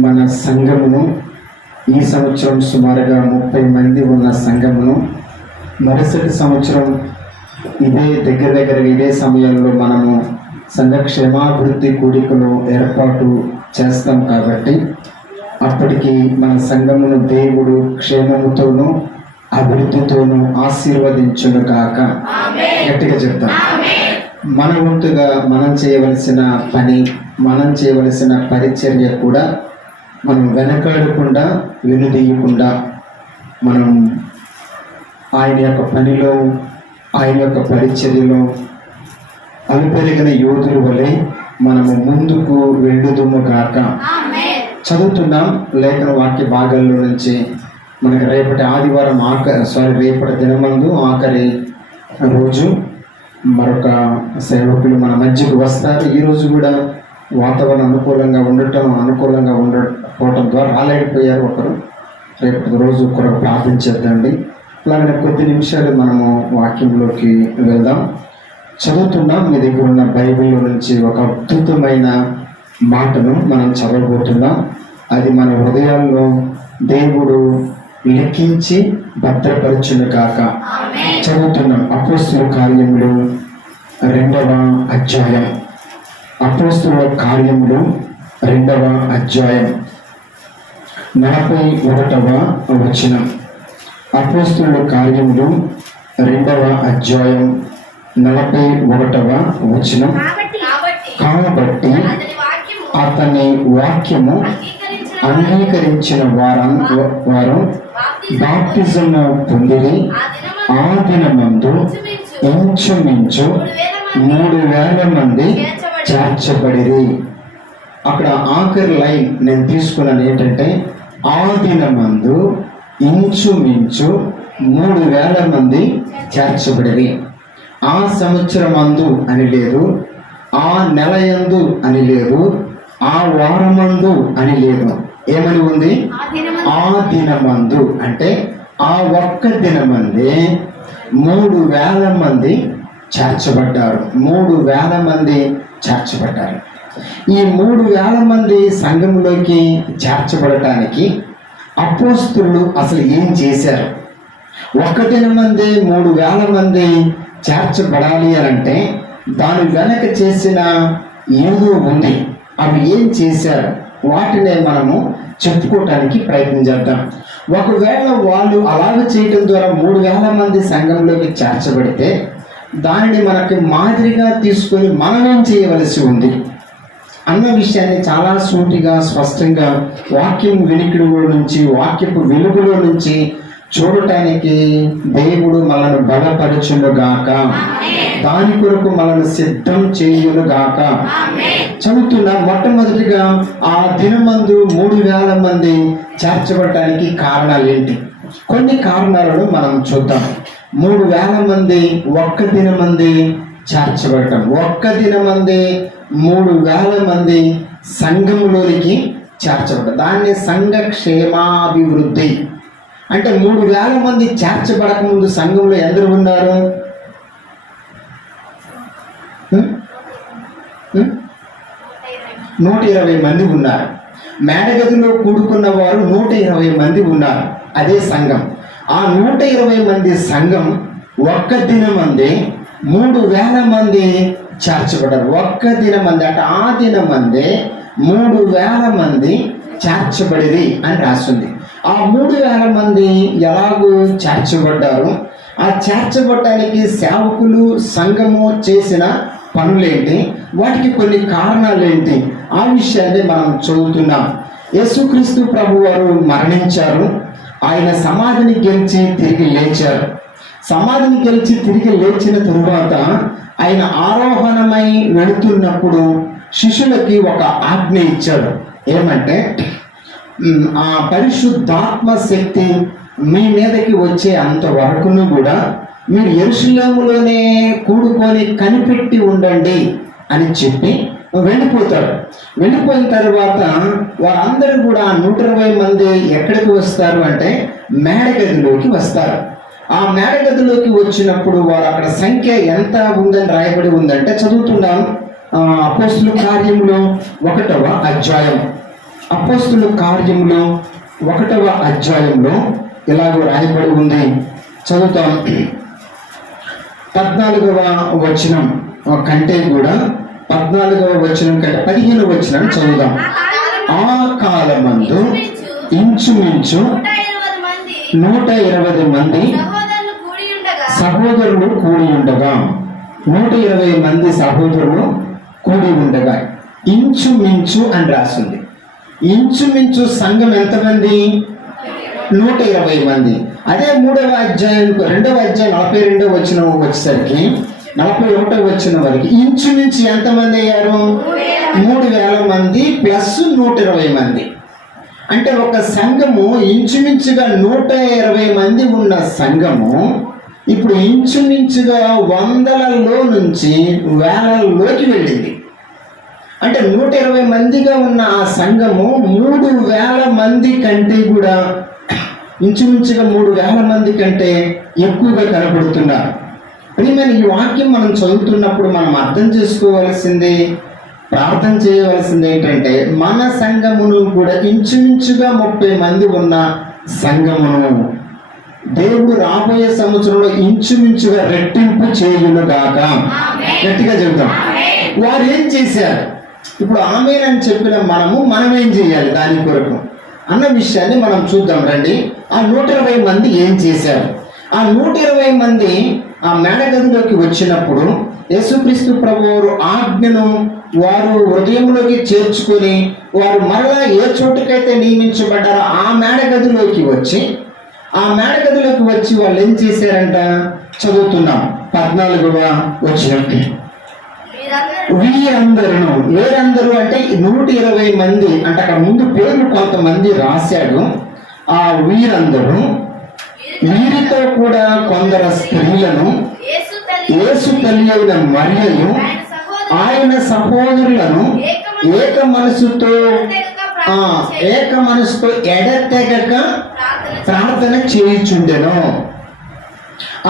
మన సంఘమును ఈ సంవత్సరం సుమారుగా 30 మంది ఉన్న సంఘమును మరుసటి సంవత్సరం ఇదే సమయంలో మనము సంఘ క్షేమాభివృద్ధి కూడికలు ఏర్పాటు చేస్తాం. కాబట్టి అప్పటికి మన సంఘమును దేవుడు క్షేమముతోనూ అభివృద్ధితోనూ ఆశీర్వదించును గాక. గట్టిగా చెప్తాం. మన వంతుగా మనం చేయవలసిన పని, మనం చేయవలసిన పరిచర్య కూడా మనం వెనకాడకుండా వెనుదీయకుండా మనం ఆయన యొక్క పనిలో, ఆయన యొక్క పరిచర్యలో అలుపెరిగిన యోధుల వలె మనము ముందుకు వెళ్ళుదుము గాక. చదువుతున్నాం లేఖన వాక్య భాగాల్లో నుంచి. మనకి రేపటి ఆదివారం రేపటి దినమందు ఆఖరి రోజు మరొక సేవకులు మన మధ్యకు వస్తారు. ఈరోజు కూడా వాతావరణం అనుకూలంగా ఉండకపోవటం ద్వారా రాలేకపోయారు ఒకరు. రేపటి రోజు కొరకు ప్రార్థించేద్దండి. అలాగే కొద్ది నిమిషాలు మనము వాక్యంలోకి వెళ్దాం. చదువుతున్నాం. మీ దగ్గర ఉన్న బైబిల్లో నుంచి ఒక అద్భుతమైన మాటను మనం చదవబోతున్నాం. అది మన హృదయాల్లో దేవుడు లిఖించి భద్రపరచును కాక. చదువుతున్నాం. అపోస్తుల కార్యములు 2వ అధ్యాయం. అపోస్తుల కార్యములు 2వ అధ్యాయం 41వ వచనం. అపోస్తుల కార్యములు 2వ అధ్యాయం 41వ వచనం. కాబట్టి అతని వాక్యము అంగీకరించిన వారు బాప్తిజము పొందిరి. ఆ దినమందు ఇంచుమించు 3,000 మంది చేర్చబడిరి. అక్కడ ఆఖరి లైన్ నేను తీసుకున్నాను ఏంటంటే, ఆ దినమందు ఇంచుమించు 3,000 మంది చేర్చబడిరి. ఆ సంవత్సరమందు అని లేదు, ఆ నెలయందు అని లేదు, ఆ వారమందు అని లేదు. ఏమని ఉంది? ఆ దినమందు అంటే ఆ ఒక్క దినమందే 3,000 మంది చేర్చబడ్డారు. 3,000 మంది చేర్చబడ్డారు. ఈ 3,000 మంది సంఘంలోకి చేర్చబడటానికి అపోస్తలులు అసలు ఏం చేశారు? ఒక్క దినమందే 3,000 మంది చేర్చబడాలి అని అంటే దాని వెనక చేసిన ఏదో ఉంది. అవి ఏం చేశారు? వాటినే మనము చెప్పుకోవటానికి ప్రయత్నం చేద్దాం. ఒకవేళ వాళ్ళు అలాగ చేయటం ద్వారా 3,000 మంది సంఘంలోకి చేర్చబడితే దానిని మనకి మాదిరిగా తీసుకొని మనమేం చేయవలసి ఉంది అన్న విషయాన్ని చాలా సూటిగా స్పష్టంగా వాక్యం వినికిడిలో నుంచి, వాక్యపు వెలుగులో నుంచి చూడటానికి దేవుడు మనల్ని బలపరచునుగాక. దాని కొరకు మనల్ని సిద్ధం చేయునుగాక. చదువుతున్నా. మొట్టమొదటిగా ఆ దినమందు 3,000 మంది చేర్చబడటానికి కారణాలు ఏంటి? కొన్ని కారణాలను మనం చూద్దాం. 3,000 మంది ఒక్క దినమంది చేర్చబడటం. ఒక్క దినమంది 3,000 మంది సంఘములోనికి చేర్చబడ్డారు. దాన్ని సంఘ క్షేమాభివృద్ధి అంటే 3,000 మంది చేర్చబడకముందు సంఘంలో ఎందరు ఉన్నారు? 120 మంది ఉన్నారు. మేడగదిలో కూడుకున్న వారు 120 మంది ఉన్నారు. అదే సంఘం. ఆ 120 మంది సంఘం ఒక్క దినమంది 3,000 మంది చేర్చబడ్డారు. ఒక్క దినమంది అంటే ఆ దినమందే 3,000 మంది చేర్చబడిరి అని రాస్తుంది. ఆ 3,000 మంది ఎలాగూ చేర్చబడ్డారు? ఆ చేర్చబడటానికి సేవకులు, సంఘము చేసిన పనులేంటి? వాటికి కొన్ని కారణాలు ఏంటి? ఆ విషయాన్ని మనం చదువుతున్నాం. యేసుక్రీస్తు ప్రభు వారు మరణించారు. ఆయన సమాధిని గెలిచి తిరిగి లేచారు. సమాధిని గెలిచి తిరిగి లేచిన తరువాత ఆయన ఆరోహణమై వెళుతున్నప్పుడు శిష్యులకి ఒక ఆజ్ఞ ఇచ్చాడు. ఏమంటే, ఆ పరిశుద్ధాత్మ శక్తి మీ మీదకి వచ్చే అంతవరకును కూడా మీరు యెరూషలేములోనే కూడుకొని కనిపెట్టి ఉండండి అని చెప్పి వెళ్ళిపోతారు. వెళ్ళిపోయిన తర్వాత వారందరూ కూడా 120 మంది ఎక్కడికి వస్తారు అంటే మేడగదిలోకి వస్తారు. ఆ మేడగదిలోకి వచ్చినప్పుడు వారు అక్కడ సంఖ్య ఎంత ఉందని రాయబడి ఉందంటే, చదువుతున్నాం. అపోస్తుల కార్యములు 1వ అధ్యాయం అపోస్తుల కార్యములు 1వ అధ్యాయంలో ఇలాగ రాయబడి ఉంది. చదువుతాం. 14వ వచనం కంటే కూడా 14వ వచనం కంటే 15వ వచనం చదువుదాం. ఆ కాలమందు ఇంచుమించు 120 మంది సహోదరులు కూడి ఉండగా 120 మంది సహోదరులు కూడి ఉండగా ఇంచుమించు అని రాస్తుంది. ఇంచుమించు సంఘం ఎంతమంది? 120 మంది. అదే 3వ అధ్యాయం 2వ అధ్యాయం 42వ వచనం వచ్చేసరికి 41వ వచనం వరకు ఇంచుమించు ఎంతమంది అయ్యారు? 3000 మంది ప్లస్ 120 మంది. అంటే ఒక సంఘము ఇంచుమించుగా 120 మంది ఉన్న సంఘము ఇప్పుడు ఇంచుమించుగా వందలలో నుంచి వేలల్లోకి వెళ్ళింది. అంటే 120 మందిగా ఉన్న ఆ సంఘము 3000 మంది కంటే కూడా ఇంచుమించుగా 3000 మంది కంటే ఎక్కువగా కనబడుతున్నారు. ప్రియమైన ఈ వాక్యం మనం చదువుతున్నప్పుడు మనం అర్థం చేసుకోవాల్సింది, ప్రార్థన చేయవలసింది ఏంటంటే మన సంఘమును కూడా ఇంచుమించుగా 30 మంది ఉన్న సంఘమును దేవుడు రాబోయే సంవత్సరంలో ఇంచుమించుగా రెట్టింపు చేయునుగాక. గట్టిగా చెబుతాం. వారు ఏం చేశారు? ఇప్పుడు ఆమేన్ అని చెప్పిన మనం ఏం చేయాలి దాని కొరకు అన్న విషయాన్ని మనం చూద్దాం రండి. ఆ 120 మంది ఏం చేశారు? ఆ 120 మంది ఆ మేడగదిలోకి వచ్చినప్పుడు యేసుక్రీస్తు ప్రభువారు ఆజ్ఞను వారు హృదయంలోకి చేర్చుకొని వారు మరలా ఏ చోటుకైతే నియమించబడ్డారో ఆ మేడగదిలోకి వచ్చి వాళ్ళు ఏం చేశారంట? చదువుతున్నాం 14వ వచనం. వీరందరూ అంటే 120 మంది అంటే అక్కడ ముందు పేర్లు కొంతమంది రాశాడు. ఆ వీరందరూ వీరితో కూడా కొందరు స్త్రీలను యేసు తల్లి అయిన మరియను ఆయన సహోదరులను ఏక మనసుతో ఎడతెగక ప్రార్థన చేయుచుండెను.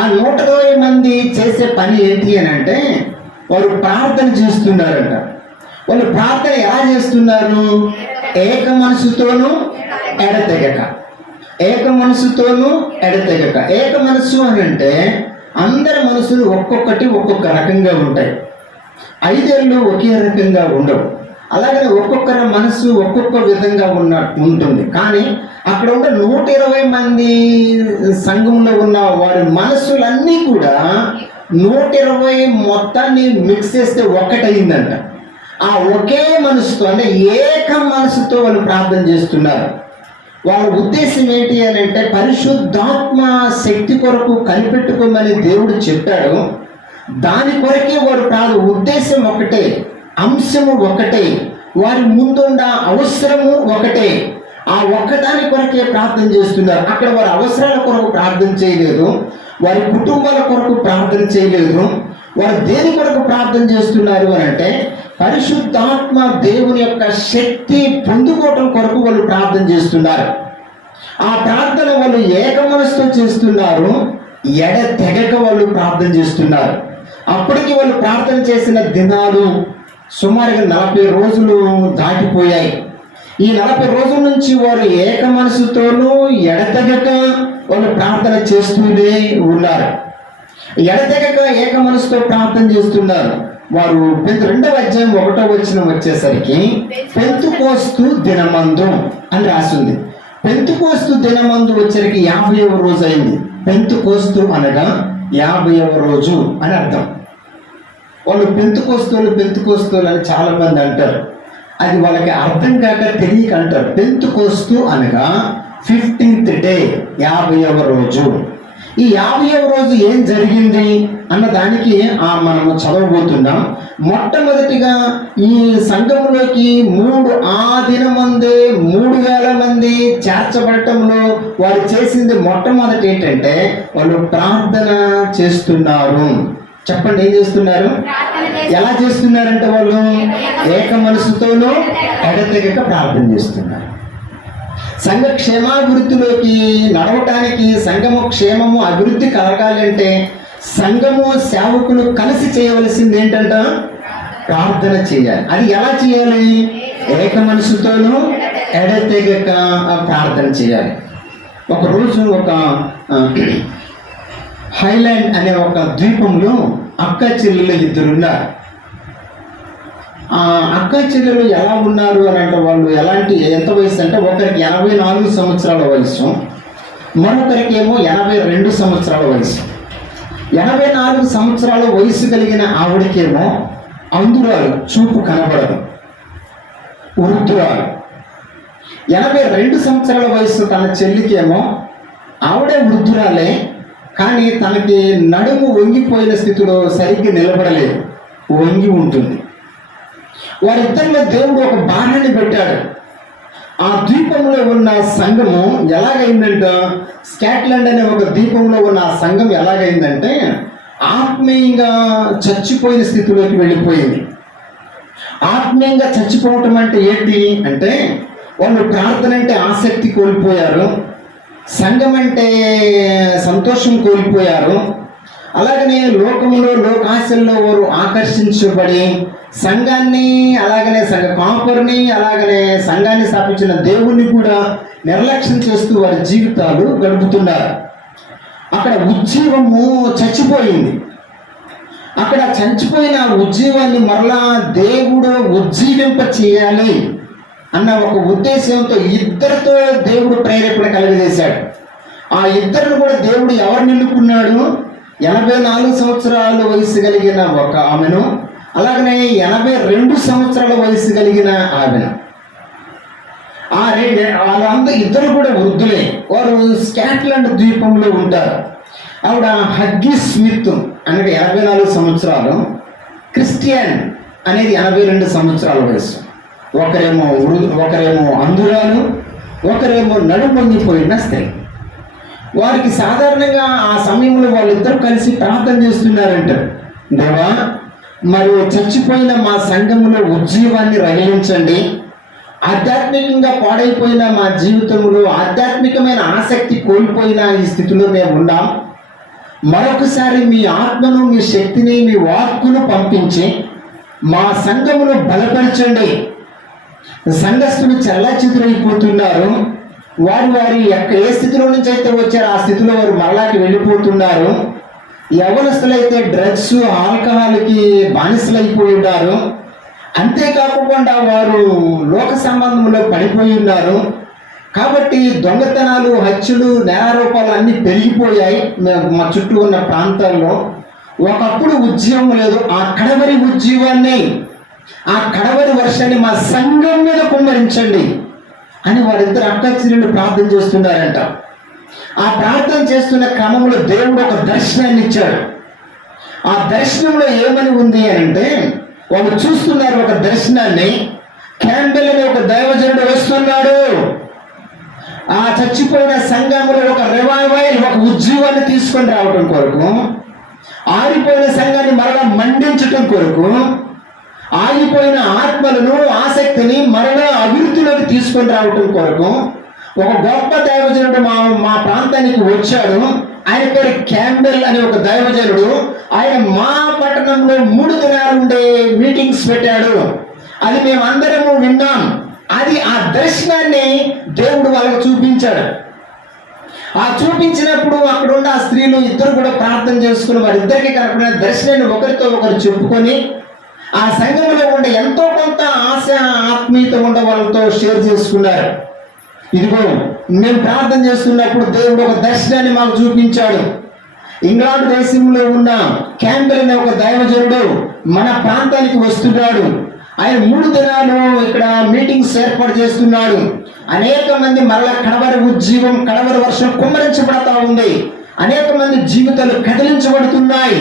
ఆ 120 మంది చేసే పని ఏంటి అని అంటే వారు ప్రార్థన చేస్తున్నారంట. వాళ్ళు ప్రార్థన ఎలా చేస్తున్నారు? ఏక మనసుతోనూ ఎడతెగక. ఏక మనసు అని అంటే అందరి మనసులు ఒక్కొక్కటి ఒక్కొక్క రకంగా ఉంటాయి. 5 ఏళ్ళు ఒకే రకంగా ఉండవు. అలాగే ఒక్కొక్కరి మనసు ఒక్కొక్క విధంగా ఉంటుంది. కానీ అక్కడ ఉన్న 120 మంది సంఘంలో ఉన్న వారి మనసులన్నీ కూడా 120 మొత్తాన్ని మిక్స్ చేస్తే ఒకటయిందంట. ఆ ఒకే మనసుతో అంటే ఏక మనసుతో వాళ్ళు ప్రార్థన చేస్తున్నారు. వాళ్ళ ఉద్దేశం ఏంటి అని అంటే పరిశుద్ధాత్మ శక్తి కొరకు కనిపెట్టుకోమని దేవుడు చెప్పాడు. దాని కొరకే వారు ఉద్దేశం ఒకటే, అంశము ఒకటే, వారి ముందున్న అవసరము ఒకటే. ఆ ఒక్కదాని కొరకే ప్రార్థన చేస్తున్నారు. అక్కడ వారి అవసరాల కొరకు ప్రార్థన చేయలేదు, వారి కుటుంబాల కొరకు ప్రార్థన చేయలేదు. వారు దేని కొరకు ప్రార్థన చేస్తున్నారు అని అంటే పరిశుద్ధాత్మ దేవుని యొక్క శక్తి పొందుకోవటం కొరకు వాళ్ళు ప్రార్థన చేస్తున్నారు. ఆ ప్రార్థన వాళ్ళు ఏక మనసుతో చేస్తున్నారు, ఎడతెగక వాళ్ళు ప్రార్థన చేస్తున్నారు. అప్పటికి వాళ్ళు ప్రార్థన చేసిన దినాలు సుమారుగా 40 రోజులు దాటిపోయాయి. ఈ 40 రోజుల నుంచి వారు ఏక మనసుతోనూ ఎడతెగక వాళ్ళు ప్రార్థన చేస్తూనే ఉన్నారు. ఎడతెగక ఏక మనసుతో ప్రార్థన చేస్తున్నారు. వారు 2వ అధ్యాయం 1వ వచనం వచ్చేసరికి పెంతుకోస్తు దినమందు అని రాసింది. పెంతుకోస్తు దినమందు వచ్చరికి 50వ రోజు అయింది. పెంతుకోస్తు అనగా 50వ రోజు అని అర్థం. వాళ్ళు పెంతుకోస్తులు అని చాలా మంది అంటారు. అది వాళ్ళకి అర్థం కాక తెలియక అంటారు. పెంతుకోస్తు అనగా 15th డే, 50వ రోజు. ఈ 50వ రోజు ఏం జరిగింది అన్న దానికి మనము చదవబోతున్నాం. మొట్టమొదటిగా ఈ సంఘంలోకి ఆ దినమందే 3000 మంది చేర్చబడటంలో వారు చేసింది మొట్టమొదటి ఏంటంటే వాళ్ళు ప్రార్థన చేస్తున్నారు. చెప్పండి, ఏం చేస్తున్నారు? ఎలా చేస్తున్నారంటే వాళ్ళు ఏక మనసుతోనూ ఎడతెగక ప్రార్థన చేస్తున్నారు. సంఘ క్షేమాభివృద్ధిలోకి నడవటానికి, సంఘము క్షేమము అభివృద్ధి కలగాలి అంటే సంఘము సేవకులు కలిసి చేయవలసింది ఏంటంట? ప్రార్థన చేయాలి. అది ఎలా చేయాలి? ఏక మనసుతోనూ ఎడతెగక ప్రార్థన చేయాలి. ఒకరోజు ఒక హైలాండ్ అనే ఒక ద్వీపంలో అక్క చెల్లెలు ఇద్దరున్నారు. అక్క చెల్లెలు ఎలా ఉన్నారు అని అంటే వాళ్ళు ఎంత వయసు అంటే ఒకరికి 84 సంవత్సరాల వయసు, మరొకరికి ఏమో 82 సంవత్సరాల వయసు. 84 సంవత్సరాల వయసు కలిగిన ఆవిడకేమో అందురాలు, చూపు కనబడదు, వృద్ధురాలు. 82 సంవత్సరాల వయసు తన చెల్లికేమో ఆవిడే వృద్ధురాలే, కానీ తనకి నడుము వంగిపోయిన స్థితిలో సరిగ్గా నిలబడలేదు, వంగి ఉంటుంది. వారిద్దరిలో దేవుడు ఒక బాణాన్ని పెట్టాడు. ఆ ద్వీపంలో ఉన్న సంఘము ఎలాగైందంటే, స్కాట్లాండ్ అనే ఒక ద్వీపంలో ఉన్న ఆ సంఘం ఎలాగైందంటే ఆత్మీయంగా చచ్చిపోయిన స్థితిలోకి వెళ్ళిపోయింది. ఆత్మీయంగా చచ్చిపోవటం అంటే ఏంటి అంటే, వాళ్ళు ప్రార్థన అంటే ఆసక్తి కోల్పోయారు, సంఘం అంటే సంతోషం కోల్పోయారు. అలాగనే లోకంలో లోకాశల్లో వారు ఆకర్షించబడి సంఘాన్ని, అలాగనే సంఘ కాపురిని, అలాగనే సంఘాన్ని స్థాపించిన దేవుణ్ణి కూడా నిర్లక్ష్యం చేస్తూ వారి జీవితాలు గడుపుతున్నారు. అక్కడ ఉజ్జీవము చచ్చిపోయింది. అక్కడ చచ్చిపోయిన ఉజ్జీవాన్ని మరలా దేవుడు ఉజ్జీవింప చేయాలి అన్న ఒక ఉద్దేశంతో ఇద్దరితో దేవుడు ప్రేరేపణ కలుగజేశాడు. ఆ ఇద్దరిని కూడా దేవుడు ఎవరు నిలుపుకున్నాడు? 84 సంవత్సరాల వయసు కలిగిన ఒక ఆమెను, అలాగనే 82 సంవత్సరాల వయసు కలిగిన ఆమెను. వాళ్ళందరూ ఇద్దరు కూడా వృద్ధులే. వారు స్కాట్లాండ్ ద్వీపంలో ఉంటారు. ఆవిడ హగ్గీ స్మిత్ అనేది 84 సంవత్సరాలు, క్రిస్టియన్ అనేది 82 సంవత్సరాల వయసు. ఒకరేమో అందురాలు, ఒకరేమో నడుమొంగిపోయిన స్త్రీ. వారికి సాధారణంగా ఆ సమయంలో వాళ్ళిద్దరూ కలిసి ప్రార్థన చేస్తున్నారంట. దేవా, మరి చచ్చిపోయిన మా సంఘములో ఉజ్జీవాన్ని రగిలించండి, ఆధ్యాత్మికంగా పాడైపోయిన మా జీవితంలో ఆధ్యాత్మికమైన ఆసక్తి కోల్పోయిన ఈ స్థితిలో మేము ఉన్నాం. మరొకసారి మీ ఆత్మను, మీ శక్తిని, మీ వాక్కును పంపించి మా సంఘమును బలపరచండి. సంఘస్థులు చెల్లాచెదురైపోతున్నారు. వారి ఏ స్థితిలో నుంచి అయితే వచ్చారో ఆ స్థితిలో వారు మరలాకి వెళ్ళిపోతున్నారు. యవనస్తులైతే డ్రగ్స్, ఆల్కహాల్కి బానిసలైపోయి ఉన్నారు. అంతేకాకుండా వారు లోక సంబంధంలో పడిపోయి ఉన్నారు. కాబట్టి దొంగతనాలు, హత్యలు, నేరారోపాలు అన్నీ పెరిగిపోయాయి మా చుట్టూ ఉన్న ప్రాంతాల్లో. ఒకప్పుడు ఉద్యమం లేదు. ఆ కడవరి ఉద్యమాన్ని, ఆ కడవరి వర్షాన్ని మా సంఘం మీద కుమ్మరించండి అని వారిద్దరు అక్కచెల్లెలు ప్రార్థన చేస్తున్నారంట. ఆ ప్రార్థన చేస్తున్న క్రమంలో దేవుడు ఒక దర్శనాన్ని ఇచ్చాడు. ఆ దర్శనంలో ఏమని ఉంది అని అంటే, వాళ్ళు చూస్తున్నారు ఒక దర్శనాన్ని. క్యాంబెల్ అనే ఒక దైవజనుడు వస్తున్నాడు. ఆ చచ్చిపోయిన సంఘంలో ఒక రివైవల్, ఒక ఉజ్జీవాన్ని తీసుకొని రావటం కొరకు, ఆరిపోయిన సంఘాన్ని మరలా మండించటం కొరకు, ఆగిపోయిన ఆత్మలను, ఆసక్తిని మరలా అభివృద్ధిలోకి తీసుకొని రావటం కొరకు ఒక గొప్ప దైవజనుడు మా ప్రాంతానికి వచ్చాడు. ఆయన పేరు క్యాంబెల్ అనే ఒక దైవజనుడు. ఆయన మా పట్టణంలో 3 దినాలు ఉండే మీటింగ్స్ పెట్టాడు. అది మేమందరము విన్నాం. అది ఆ దర్శనాన్ని దేవుడు వాళ్ళకు చూపించాడు. ఆ చూపించినప్పుడు అక్కడ ఉన్న ఆ స్త్రీలు ఇద్దరు కూడా ప్రార్థన చేసుకుని వారిద్దరికి కనపడిన దర్శనాన్ని ఒకరితో ఒకరు చెప్పుకొని ఆ సంఘంలో ఉండే ఎంతో కొంత ఆశ, ఆత్మీయత ఉండే వాళ్ళతో షేర్ చేసుకున్నారు. ఇదిగో మేము ప్రార్థన చేస్తున్నప్పుడు దేవుడు ఒక దర్శనాన్ని మాకు చూపించాడు. ఇంగ్లాండ్ దేశంలో ఉన్న క్యాంబెల్ అనే ఒక దైవజనుడు మన ప్రాంతానికి వస్తున్నాడు. ఆయన 3 దినాలు ఇక్కడ మీటింగ్స్ ఏర్పాటు చేస్తున్నాడు. అనేక మంది మరలా కడవరి ఉజ్జీవం, కడవరి వర్షం కుమ్మరించబడతా ఉంది. అనేక మంది జీవితాలు కదిలించబడుతున్నాయి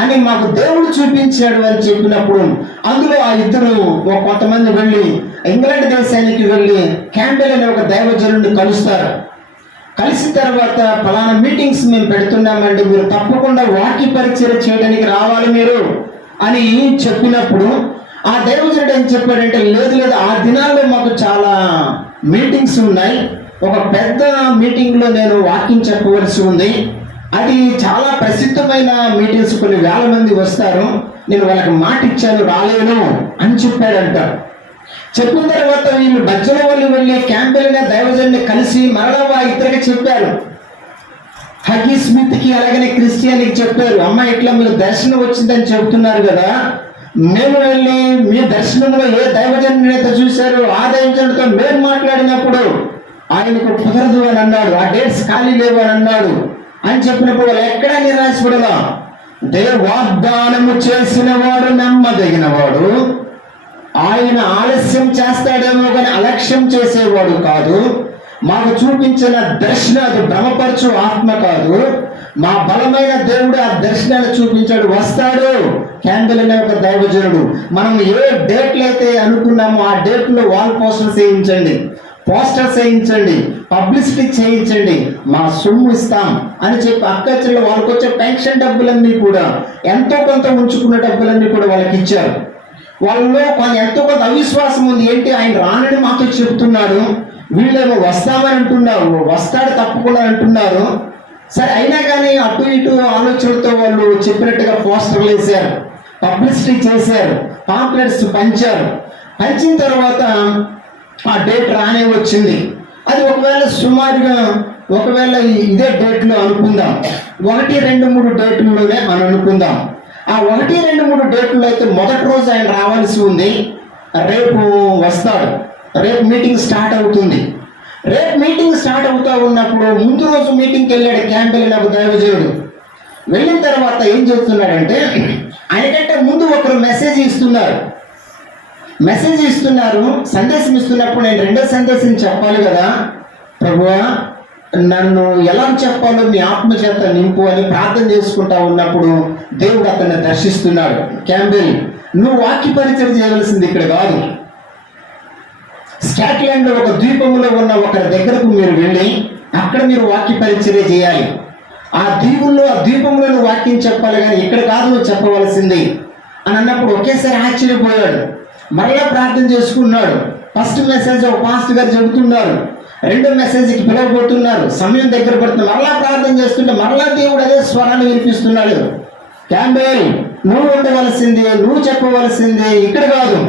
అని మాకు దేవుడు చూపించాడు అని చెప్పినప్పుడు, అందులో ఆ ఇద్దరు కొంతమంది వెళ్ళి ఇంగ్లాండ్ దేశానికి వెళ్ళి క్యాంబెల్ అనే ఒక దైవజనుడిని కలుస్తారు. కలిసిన తర్వాత ఫలానా మీటింగ్స్ మేము పెడుతున్నామండి, మీరు తప్పకుండా వాక్య పరిచయం చేయడానికి రావాలి మీరు అని చెప్పినప్పుడు, ఆ దైవజనుడు ఏం చెప్పాడంటే, లేదు ఆ దినాల్లో మాకు చాలా మీటింగ్స్ ఉన్నాయి, ఒక పెద్ద మీటింగ్లో నేను వాక్యం చెప్పవలసి ఉంది, అది చాలా ప్రసిద్ధమైన మీటింగ్స్, కొన్ని వేల మంది వస్తారు, నేను వాళ్ళకి మాట ఇచ్చాను, రాలేను అని చెప్పాడంట. చెప్పిన తర్వాత వీళ్ళు బజ్జల వాళ్ళు వెళ్ళి క్యాంపెయిన్ అనే దైవజన్ని కలిసి మరలా ఇద్దరికి చెప్పారు. హగ్గీ స్మిత్కి అలాగనే క్రిస్టియన్కి చెప్పారు, అమ్మ ఇట్లా మీరు దర్శనం వచ్చిందని చెబుతున్నారు కదా, మేము వెళ్ళి మీ దర్శనంలో ఏ దైవజన్ని అయితే చూశారు ఆ దైవజనుడితో మేము మాట్లాడినప్పుడు ఆయనకు కుదరదు అని అన్నాడు, ఆ డేట్స్ ఖాళీ లేవు అని అన్నాడు అని చెప్పినప్పుడు వాళ్ళు ఎక్కడా నిరాశపడలా. వాగ్దానము చేసిన వాడు నమ్మదగిన వాడు, ఆయన ఆలస్యం చేస్తాడేమో కానీ అలక్ష్యం చేసేవాడు కాదు. మాకు చూపించిన దర్శనం అది భ్రమపరచు ఆత్మ కాదు, మా బలమైన దేవుడు ఆ దర్శనాన్ని చూపించాడు, వస్తాడు. క్యాండిల్ అనే ఒక దైవజనుడు. మనం ఏ డేట్లు అయితే అనుకున్నామో ఆ డేట్లో వాల్ పోస్టర్స్ వేయించండి, పోస్టర్స్ వేయించండి, పబ్లిసిటీ చేయించండి, మా సొమ్ము ఇస్తాం అని చెప్పి అక్కచెల్లి వాళ్ళకి వచ్చే పెన్షన్ డబ్బులన్నీ కూడా ఎంతో కొంత ఉంచుకున్న డబ్బులన్నీ కూడా వాళ్ళకి ఇచ్చారు. వాళ్ళలో ఎంతో కొంత అవిశ్వాసం ఉంది. ఏంటి, ఆయన రానని మాతో చెబుతున్నాడు, వీళ్ళేమో వస్తామని అంటున్నారు, వస్తాడు తప్పకుండా అంటున్నారు. సరే అయినా కానీ అటు ఇటు ఆలోచనలతో వాళ్ళు చెప్పినట్టుగా పోస్టర్లు వేశారు, పబ్లిసిటీ చేశారు, పాంప్లెట్స్ పంచారు. పంచిన తర్వాత ఆ డేట్ రానే వచ్చింది. అది ఒకవేళ సుమారుగా ఇదే డేట్లో అనుకుందాం, 1, 2, 3 డేట్లలోనే అని అనుకుందాం. ఆ 1, 2, 3 డేట్లో అయితే మొదటి రోజు ఆయన రావాల్సి ఉంది, రేపు వస్తాడు, రేపు మీటింగ్ స్టార్ట్ అవుతుంది. రేపు మీటింగ్ స్టార్ట్ అవుతూ ఉన్నప్పుడు ముందు రోజు మీటింగ్కి వెళ్ళాడు క్యాంపెయిన్ ఒక దైవజనుడు. వెళ్ళిన తర్వాత ఏం చెప్తున్నాడంటే, ఆయనకంటే ముందు ఒకరు మెసేజ్ ఇస్తున్నారు, సందేశం ఇస్తున్నప్పుడు నేను రెండో సందేశం చెప్పాలి కదా ప్రభువా, నన్ను ఎలా చెప్పాలో మీ ఆత్మ చేత నింపు అని ప్రార్థన చేసుకుంటా ఉన్నప్పుడు దేవుడు అతన్ని దర్శిస్తున్నాడు. క్యాంపెయిన్, నువ్వు వాక్య పరిచయం చేయవలసింది ఇక్కడ కాదు, స్కాట్లాండ్ లో ఒక ద్వీపంలో ఉన్న ఒకరి దగ్గరకు మీరు వెళ్ళి అక్కడ మీరు వాక్య పరిచర్య చేయాలి. ఆ ద్వీపంలో నువ్వు వాక్యం చెప్పాలి, కానీ ఇక్కడ కాదు నువ్వు చెప్పవలసింది అని అన్నప్పుడు ఒకేసారి ఆశ్చర్యపోయాడు. మరలా ప్రార్థన చేసుకున్నాడు. ఫస్ట్ మెసేజ్ ఒక పాస్టర్ గారు చెబుతున్నారు, రెండో మెసేజ్కి పిలవబోతున్నారు, సమయం దగ్గర పడుతుంది. మరలా ప్రార్థన చేస్తుంటే మరలా దేవుడు అదే స్వరాన్ని వినిపిస్తున్నాడు, క్యాంపెయిన్ నువ్వు ఉండవలసింది, నువ్వు చెప్పవలసింది ఇక్కడ కాదు,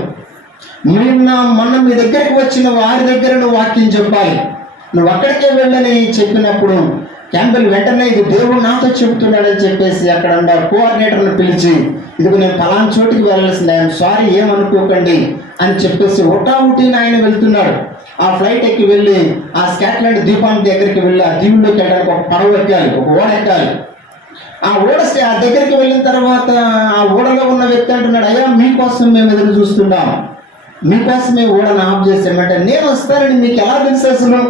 మొన్న మీ దగ్గరికి వచ్చిన వారి దగ్గర నువ్వు వాక్యం చెప్పాలి, నువ్వు అక్కడికే వెళ్ళని చెప్పినప్పుడు క్యాంపెయిన్ వెంటనే ఇది దేవుడు నాతో చెబుతున్నాడని చెప్పేసి అక్కడ ఉన్న కోఆర్డినేటర్ను పిలిచి, ఇదిగో నేను పలానా చోటికి వెళ్ళాల్సింది, ఐఎమ్ సారీ ఏమనుకోకండి అని చెప్పేసి ఒటావుటీని ఆయన వెళ్తున్నాడు. ఆ ఫ్లైట్ ఎక్కి వెళ్ళి ఆ స్కాట్లాండ్ ద్వీపానికి దగ్గరికి వెళ్ళి ఆ దీవుల్లోకి వెళ్ళడానికి ఒక పడవ ఎక్కాలి, ఒక ఓడ ఎక్కాలి. ఆ దగ్గరికి వెళ్ళిన తర్వాత ఆ ఓడలో ఉన్న వ్యక్తి అంటున్నాడు, అయ్యా మీకోసం మేము ఎదురు చూస్తున్నాం, మీకోసమే ఓడను ఆఫ్ చేసామంటే, నేను వస్తానని మీకు ఎలా తెలుసు అసలు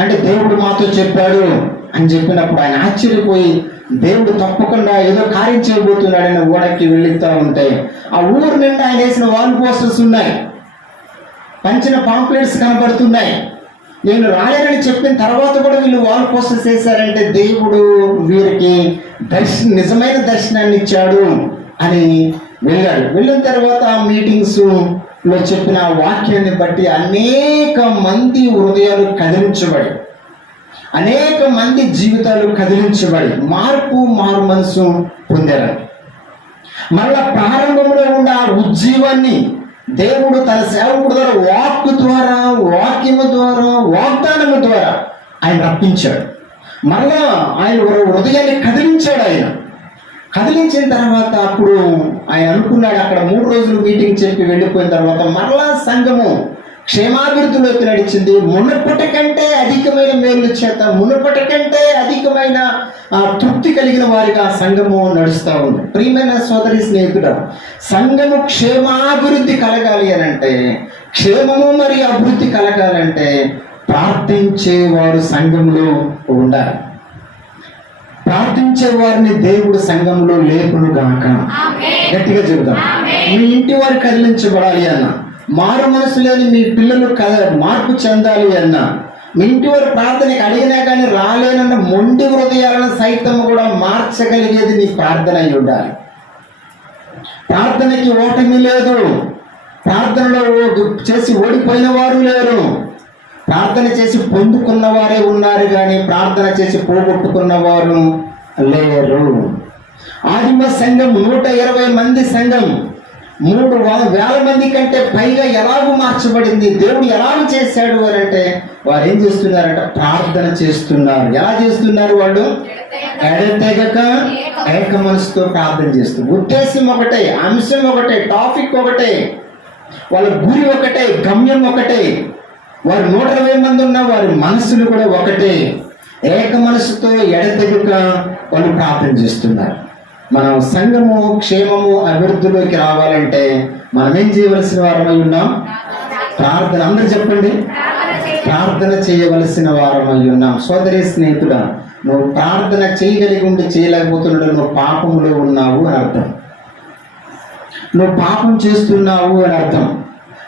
అంటే, దేవుడు మాతో చెప్పాడు అని చెప్పినప్పుడు ఆయన ఆశ్చర్యపోయి దేవుడు తప్పకుండా ఏదో కార్యం చేయబోతున్నాడని ఓడకి వెళుతూ ఉంటే ఆ ఊరు నిండా ఆయన వేసిన వాల్ పోస్టర్స్ ఉన్నాయి, పంచిన పాంప్లెట్స్ కనబడుతున్నాయి. నేను రాలేనని చెప్పిన తర్వాత కూడా వీళ్ళు వాల్ పోస్టర్స్ వేశారంటే దేవుడు వీరికి నిజమైన దర్శనాన్ని ఇచ్చాడు అని వెళ్ళాడు. వెళ్ళిన తర్వాత మీటింగ్స్లో చెప్పిన వాక్యాన్ని బట్టి అనేక మంది హృదయాలు కదిలించబడి, అనేక మంది జీవితాలు కదిలించబడి మారు మనసు పొందారు. మళ్ళా ప్రారంభంలో ఉన్న ఉజ్జీవాన్ని దేవుడు తన సేవకుడు ద్వారా వాక్కు ద్వారా, వాక్యము ద్వారా, వాగ్దానము ద్వారా ఆయన రప్పించాడు. మళ్ళా ఆయన హృదయాన్ని కదిలించాడు. ఆయన కదిలించిన తర్వాత అప్పుడు ఆయన అనుకున్నాడు, అక్కడ 3 రోజులు మీటింగ్ చెప్పి వెళ్ళిపోయిన తర్వాత మరలా సంఘము క్షేమాభివృద్ధిలోకి నడిచింది. మునుపటి కంటే అధికమైన మేలు చేత, మునుపటి కంటే అధికమైన తృప్తి కలిగిన వారిగా సంఘము నడుస్తూ ఉంది. ప్రియమైన సోదరి స్నేహితుడు, సంఘము క్షేమాభివృద్ధి కలగాలి అని అంటే, క్షేమము మరియు అభివృద్ధి కలగాలంటే ప్రార్థించేవాడు సంఘంలో ఉండాలి. ప్రార్థించే వారిని దేవుడు సంఘంలో లేపును గాక. గట్టిగా చెబుతాం. మీ ఇంటి వారు కదిలించబడాలి అన్న, మారు మనసు లేని మీ పిల్లలు మార్పు చెందాలి అన్న, మీ ఇంటి వారు ప్రార్థనకి అడిగినా కానీ రాలేనన్న మొండి హృదయాలను సైతం కూడా మార్చగలిగేది నీ ప్రార్థన అయి ఉండాలి. ప్రార్థనకి ఓటమి లేదు, ప్రార్థనలో చేసి ఓడిపోయిన వారు లేరు, ప్రార్థన చేసి పొందుకున్న వారే ఉన్నారు కానీ ప్రార్థన చేసి పోగొట్టుకున్న వారు లేరు. ఆదిమ సంఘం 120 మంది సంఘం 3,000 మంది కంటే పైగా ఎలాగూ మార్చబడింది. దేవుడు ఎలాగూ చేశాడు అని అంటే వారు ఏం చేస్తున్నారంటే ప్రార్థన చేస్తున్నారు. ఎలా చేస్తున్నారు? వాళ్ళు ఎడతెగక ఏక మనసుతో ప్రార్థన చేస్తున్నారు. ఉద్దేశం ఒకటే, అంశం ఒకటే, టాపిక్ ఒకటే, వాళ్ళ గురి ఒకటే, గమ్యం ఒకటే. వారు 120 మంది ఉన్న వారి మనసులు కూడా ఒకటే. ఏక మనసుతో ఎడతెగక వాళ్ళు ప్రార్థన చేస్తున్నారు. మనం సంఘము క్షేమము అభివృద్ధిలోకి రావాలంటే మనం ఏం చేయవలసిన వారమై ఉన్నాం? ప్రార్థన. అందరూ చెప్పండి, ప్రార్థన చేయవలసిన వారమై ఉన్నాం. సోదరి స్నేహితుడా, నువ్వు ప్రార్థన చేయగలిగి ఉండి చేయలేకపోతున్నాడు, నువ్వు పాపంలో ఉన్నావు అని అర్థం. నువ్వు పాపం చేస్తున్నావు అని అర్థం.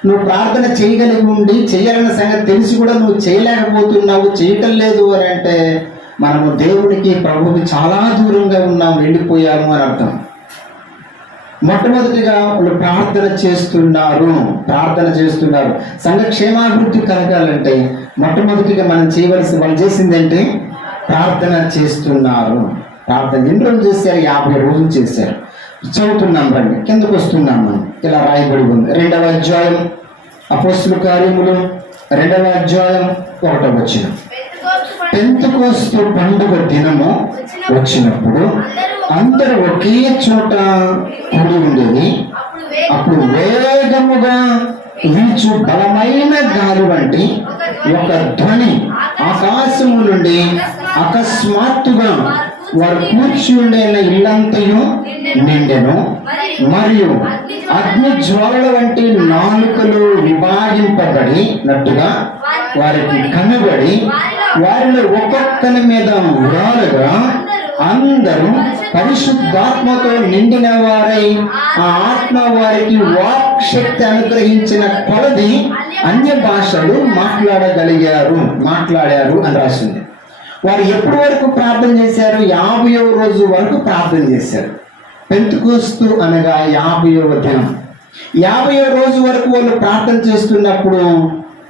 నువ్వు ప్రార్థన చేయగలిగి ఉండి చేయాలన్న సంగతి తెలిసి కూడా నువ్వు చేయలేకపోతున్నావు, చేయటం లేదు అని అంటే మనము దేవునికి, ప్రభువుకి చాలా దూరంగా ఉన్నాము, వెళ్ళిపోయాము అని అర్థం. మొట్టమొదటిగా వాళ్ళు ప్రార్థన చేస్తున్నారు. సంఘ క్షేమాభివృద్ధి కలగాలంటే మొట్టమొదటిగా మనం చేయవలసిన, వాళ్ళు చేసిందంటే ప్రార్థన చేస్తున్నారు. ప్రార్థన ఎన్ని రోజులు చేశారు? 50 రోజులు చేశారు. చదువుతున్నాం రండి, కిందకు వస్తున్నాం. మనం ఇలా రాయబడి ఉంది 2వ అధ్యాయం అపోస్తలుల కార్యములు 2వ అధ్యాయం 1వ వచనం. పెంతెకోస్తు పండుగ దినము వచ్చినప్పుడు అందరూ ఒకే చోట కూడి ఉండేది. అప్పుడు వేగముగా వీచు బలమైన గాలి వంటి ఒక ధ్వని ఆకాశము నుండి అకస్మాత్తుగా వారు కూర్చి ఉండే ఇల్లంతయు నిండెను. మరియు అగ్ని జ్వాలల వంటి నాలుకలు విభాగింపబడినట్టుగా వారికి కనబడి వారిలో ఒక్కొక్కరి మీద ఉరాలుగా అందరూ పరిశుద్ధాత్మతో నిండిన వారై ఆ ఆత్మ వారికి వాక్ శక్తి అనుగ్రహించిన కొలది అన్య భాషలు మాట్లాడారు అని రాసింది. వారు ఎప్పటి వరకు ప్రార్థన చేశారు? 50వ రోజు వరకు ప్రార్థన చేశారు. పెంతెకోస్తు అనగా 50వ దినం. 50వ రోజు వరకు వాళ్ళు ప్రార్థన చేస్తున్నప్పుడు,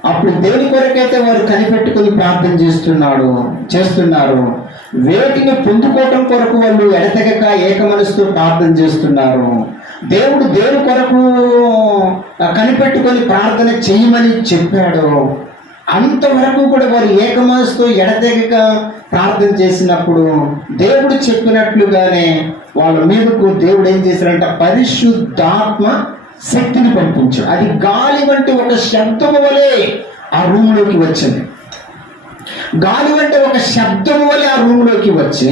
అప్పుడు దేని కొరకైతే వారు కనిపెట్టుకుని ప్రార్థన చేస్తున్నారు, వేటిని పొందుకోవటం కొరకు వాళ్ళు ఎడతెగక ఏక మనసుతో ప్రార్థన చేస్తున్నారు. దేవుడు దేని కొరకు కనిపెట్టుకొని ప్రార్థన చేయమని చెప్పాడు, అంతవరకు కూడా వారు ఏక మనసుతో ఎడతెగక ప్రార్థన చేసినప్పుడు దేవుడు చెప్పినట్లుగానే వాళ్ళ మీదకు దేవుడు ఏం చేశారంటే పరిశుద్ధాత్మ శక్తిని పంపించాడు. అది గాలి వంటి ఒక శబ్దము వలె ఆ రూమ్లోకి వచ్చింది. గాలి వంటి ఒక శబ్దము వలె ఆ రూమ్లోకి వచ్చి,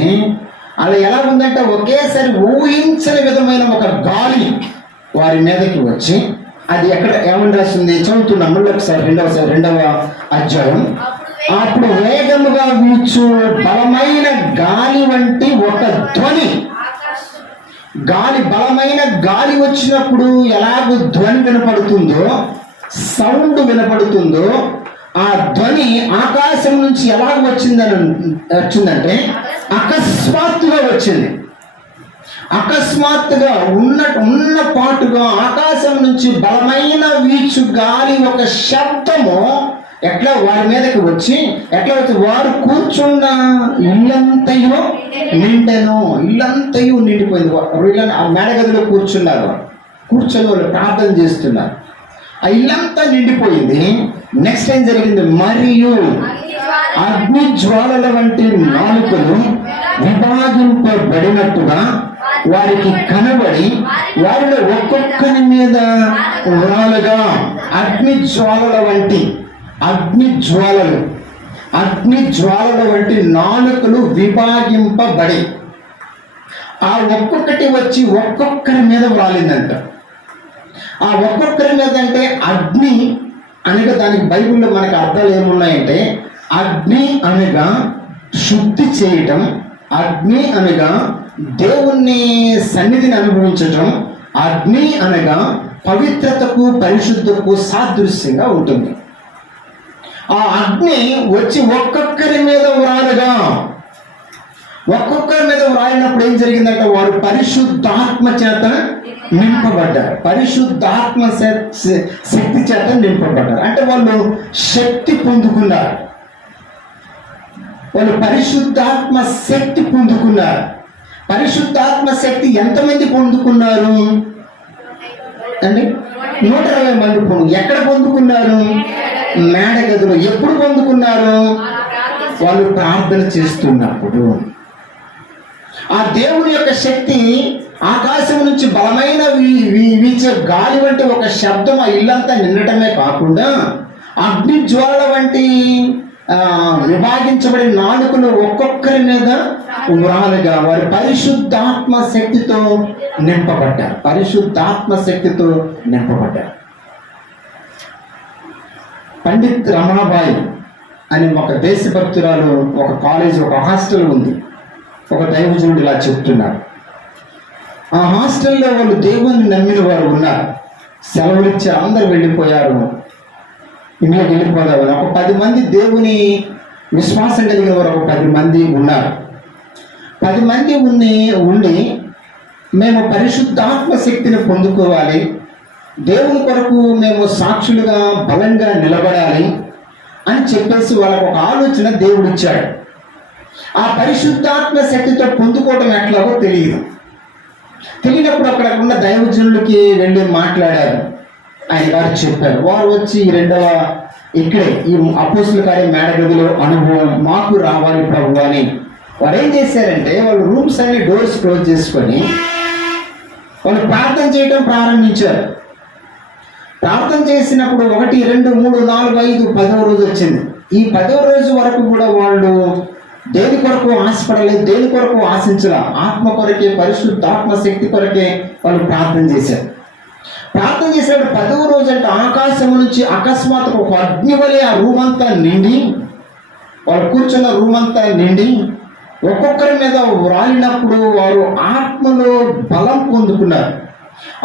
అలా ఎలా ఉందంటే ఒకేసారి ఊహించని విధమైన ఒక గాలి వారి మీదకి వచ్చి, అది ఎక్కడ ఏమని రాస్తుంది? చదువుతున్నాం మళ్ళీ ఒకసారి 2వ అధ్యాయం. అప్పుడు వేగముగా వీచు బలమైన గాలి వంటి ఒక ధ్వని. బలమైన గాలి వచ్చినప్పుడు ఎలాగో ధ్వని వినపడుతుందో, సౌండ్ వినపడుతుందో, ఆ ధ్వని ఆకాశం నుంచి ఎలాగ వచ్చిందంటే అకస్మాత్తుగా వచ్చింది. అకస్మాత్తుగా ఉన్న పాటుగా ఆకాశం నుంచి బలమైన వీచు గాలి ఒక శబ్దము ఎట్లా వారి మీదకి వచ్చి, ఎట్లా వచ్చి వారు కూర్చున్న ఇల్లంతయు నిండిపోయింది. ఆ మేడగదిలో కూర్చున్నారు. కూర్చొని వాళ్ళు ప్రార్థన చేస్తున్నారు. ఆ ఇల్లంతా నిండిపోయింది. నెక్స్ట్ ఏం జరిగింది? మరియు అగ్ని జ్వాలల వంటి నాలుకలు విభాగింపబడినట్టుగా వారికి కనబడి వారిలో ఒక్కొక్కరి మీద ఉరాలుగా అగ్ని జ్వాలల వంటి నాలుకలు విభాగింపబడి ఆ ఒక్కొక్కటి వచ్చి ఒక్కొక్కరి మీద వ్రాలిందంట. ఆ ఒక్కొక్కరి మీద అంటే అగ్ని అనగా దానికి బైబిల్లో మనకు అర్థాలు ఏమున్నాయంటే, అగ్ని అనగా శుద్ధి చేయటం, అగ్ని అనగా దేవుని సన్నిధిని అనుభవించటం, అగ్ని అనగా పవిత్రతకు పరిశుద్ధకు సాదృశ్యంగా ఉంటుంది. ఆ అగ్ని వచ్చి ఒక్కొక్కరి మీద వ్రాలినప్పుడు ఏం జరిగిందంటే వారు పరిశుద్ధాత్మ చేత నింపబడ్డారు. పరిశుద్ధాత్మ శక్తి చేత నింపబడ్డారు. అంటే వాళ్ళు శక్తి పొందుకున్నారు. వాళ్ళు పరిశుద్ధాత్మ శక్తి పొందుకున్నారు. పరిశుద్ధాత్మ శక్తి ఎంతమంది పొందుకున్నారు? అండి 120 మంది ఎక్కడ పొందుకున్నారు? మేడ గదిలో. ఎప్పుడు పొందుకున్నారు? వాళ్ళు ప్రార్థన చేస్తున్నప్పుడు. ఆ దేవుని యొక్క శక్తి ఆకాశం నుంచి బలమైన వీచే గాలి వంటి ఒక శబ్దం ఆ ఇల్లంతా నిండటమే కాకుండా అగ్ని జ్వాల వంటి విభాగించబడిన నాలుకలు ఒక్కొక్కరి మీద వ్రాలుగా వారి పరిశుద్ధాత్మ శక్తితో నింపబడ్డారు. పరిశుద్ధాత్మ శక్తితో నింపబడ్డారు. పండిత్ రమాబాయి అని ఒక దేశభక్తురాలు ఒక కాలేజ్, ఒక హాస్టల్ ఉంది. ఒక దైవజనుడు ఇలా చెప్తున్నారు. ఆ హాస్టల్లో వాళ్ళు దేవుని నమ్మిన వారు ఉన్నారు. సెలవులు ఇచ్చి అందరు వెళ్ళిపోయారు, ఇంట్లోకి వెళ్ళిపోదామని. ఒక 10 మంది దేవుని విశ్వాసం కలిగిన వారు ఒక 10 మంది ఉన్నారు. 10 మంది ఉండి మేము పరిశుద్ధాత్మ శక్తిని పొందుకోవాలి, దేవుని కొరకు మేము సాక్షులుగా బలంగా నిలబడాలి అని చెప్పేసి వాళ్ళకు ఒక ఆలోచన దేవుడు ఇచ్చాడు. ఆ పరిశుద్ధాత్మ శక్తితో పొందుకోవడం ఎట్లాగో తెలియనప్పుడు అక్కడ ఉన్న దైవజనులకి వెళ్ళి మాట్లాడారు. ఆయన గారు చెప్పారు. వారు వచ్చి ఇక్కడే ఈ అపోస్తుల కార్యం మేడగదిలో అనుభవం మాకు రావాలి ప్రభు అని వారు ఏం చేశారంటే వాళ్ళు రూమ్స్ అన్ని డోర్స్ క్లోజ్ చేసుకొని వాళ్ళు ప్రార్థన చేయడం ప్రారంభించారు. ప్రార్థన చేసినప్పుడు 1, 2, 3, 4, 5 10వ రోజు వచ్చింది. ఈ 10వ రోజు వరకు కూడా వాళ్ళు దేని కొరకు ఆశపడలేదు, దేని కొరకు ఆశించాల, ఆత్మ కొరకే, పరిశుద్ధాత్మ శక్తి కొరకే వాళ్ళు ప్రార్థన చేశారు. ప్రార్థన చేసినప్పుడు 10వ రోజు అంటే ఆకాశం నుంచి అకస్మాత్తుగా ఒక అగ్ని వలె ఆ రూమ్ అంతా నిండి, వాళ్ళు కూర్చున్న రూమ్ అంతా నిండి ఒక్కొక్కరి మీద రాలినప్పుడు వారు ఆత్మలో బలం పొందుకున్నారు.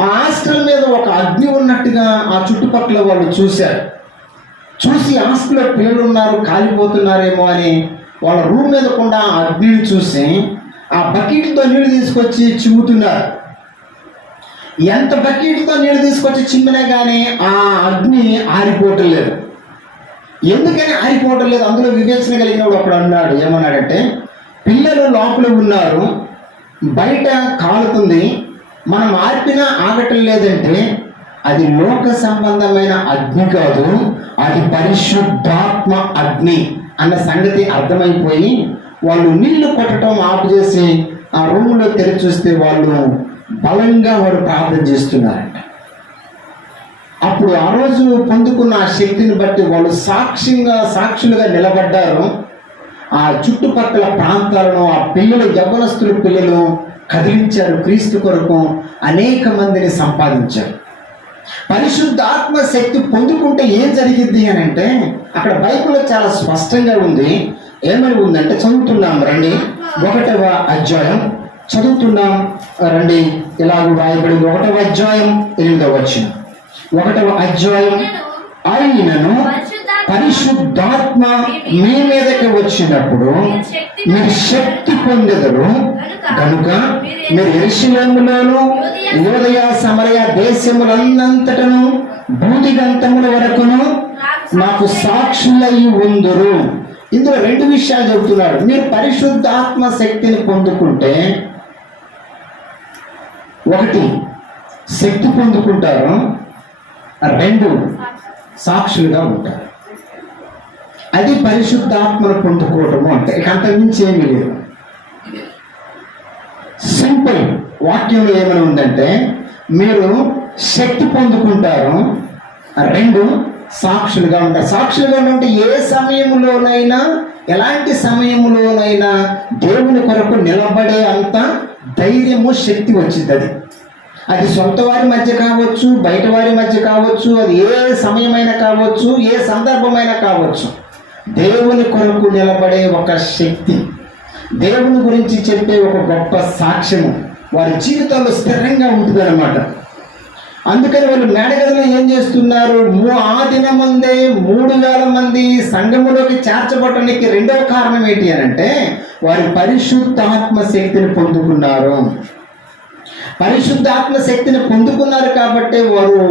ఆ హాస్టల్ మీద ఒక అగ్ని ఉన్నట్టుగా ఆ చుట్టుపక్కల వాళ్ళు చూశారు. చూసి హాస్టల్లో పిల్లలు ఉన్నారు, కాలిపోతున్నారేమో అని వాళ్ళ రూమ్ మీద కూడా ఆ అగ్నిని చూసి ఆ బకెట్తో నీళ్లు తీసుకొచ్చి చిమ్ముతున్నారు. ఎంత బకెట్తో నీళ్లు తీసుకొచ్చి చిమ్మినా కానీ ఆ అగ్ని ఆరిపోవటం లేదు. ఎందుకని ఆరిపోవటం లేదు? అందులో వివేచన కలిగినప్పుడు అప్పుడు అన్నాడు, ఏమన్నాడంటే పిల్లలు లోపల ఉన్నారు, బయట కాలుతుంది, మనం ఆర్పినా ఆగటం లేదంటే అది లోక సంబంధమైన అగ్ని కాదు, అది పరిశుద్ధాత్మ అగ్ని అన్న సంగతి అర్థమైపోయి వాళ్ళు నీళ్లు కొట్టడం ఆపు చేసి ఆ రూములో తెరిచి చూస్తే వాళ్ళు బలంగా వారు ప్రార్థన చేస్తున్నారంట. అప్పుడు ఆ రోజు పొందుకున్న ఆ శక్తిని బట్టి వాళ్ళు సాక్షులుగా నిలబడ్డారు. ఆ చుట్టుపక్కల ప్రాంతాలను ఆ పిల్లలు, యవ్వనస్తుల పిల్లలు కదిలించారు. క్రీస్తు కొరకు అనేక మందిని సంపాదించారు. పరిశుద్ధాత్మ శక్తి పొందుకుంటే ఏం జరిగింది అని అంటే అక్కడ బైబిల్లో చాలా స్పష్టంగా ఉంది. ఏమని ఉందంటే చదువుతున్నాం రండి, 1వ అధ్యాయం చదువుతున్నాం రండి. ఇలాగ రాయబడింది 1వ అధ్యాయం 8వ వచనం. 1వ అధ్యాయం ఆయనను పరిశుద్ధాత్మ మీ మీదకి వచ్చినప్పుడు మీరు శక్తి పొందెదరు కనుక మీరు యెరూషలేములోను యూదయ సమరయ దేశములంతటను భూదిగంతముల వరకును నాకు సాక్షులై ఉందురు. ఇందులో 2 విషయాలు చెబుతున్నాడు. మీరు పరిశుద్ధాత్మ శక్తిని పొందుకుంటే 1 శక్తి పొందుకుంటారు, 2 సాక్షులుగా ఉంటారు. అది పరిశుద్ధాత్మను పొందుకోవటము అంటే. ఇక అంతకుమించి ఏమీ లేదు. సింపుల్ వాక్యంలో ఏమైనా ఉందంటే మీరు శక్తి పొందుకుంటారు, 2 సాక్షులుగా ఉంటారు. సాక్షులుగా ఉంటే ఏ సమయంలోనైనా, ఎలాంటి సమయంలోనైనా దేవుని కొరకు నిలబడే అంత ధైర్యము, శక్తి వచ్చింది. అది సొంత వారి మధ్య కావచ్చు, బయట వారి మధ్య కావచ్చు, అది ఏ సమయమైనా కావచ్చు, ఏ సందర్భమైనా కావచ్చు. దేవుని కొరకు నిలబడే ఒక శక్తి, దేవుని గురించి చెప్పే ఒక గొప్ప సాక్ష్యము వారి జీవితంలో స్థిరంగా ఉంటుంది అన్నమాట. అందుకని వాళ్ళు మేడగదిలో ఏం చేస్తున్నారు? ఆ దినమందే 3000 మంది సంఘములోకి చేర్చబడటానికి 2వ కారణం ఏంటి అని అంటే వారి పరిశుద్ధాత్మ శక్తిని పొందుకున్నారు. పరిశుద్ధాత్మ శక్తిని పొందుకున్నారు కాబట్టి వారు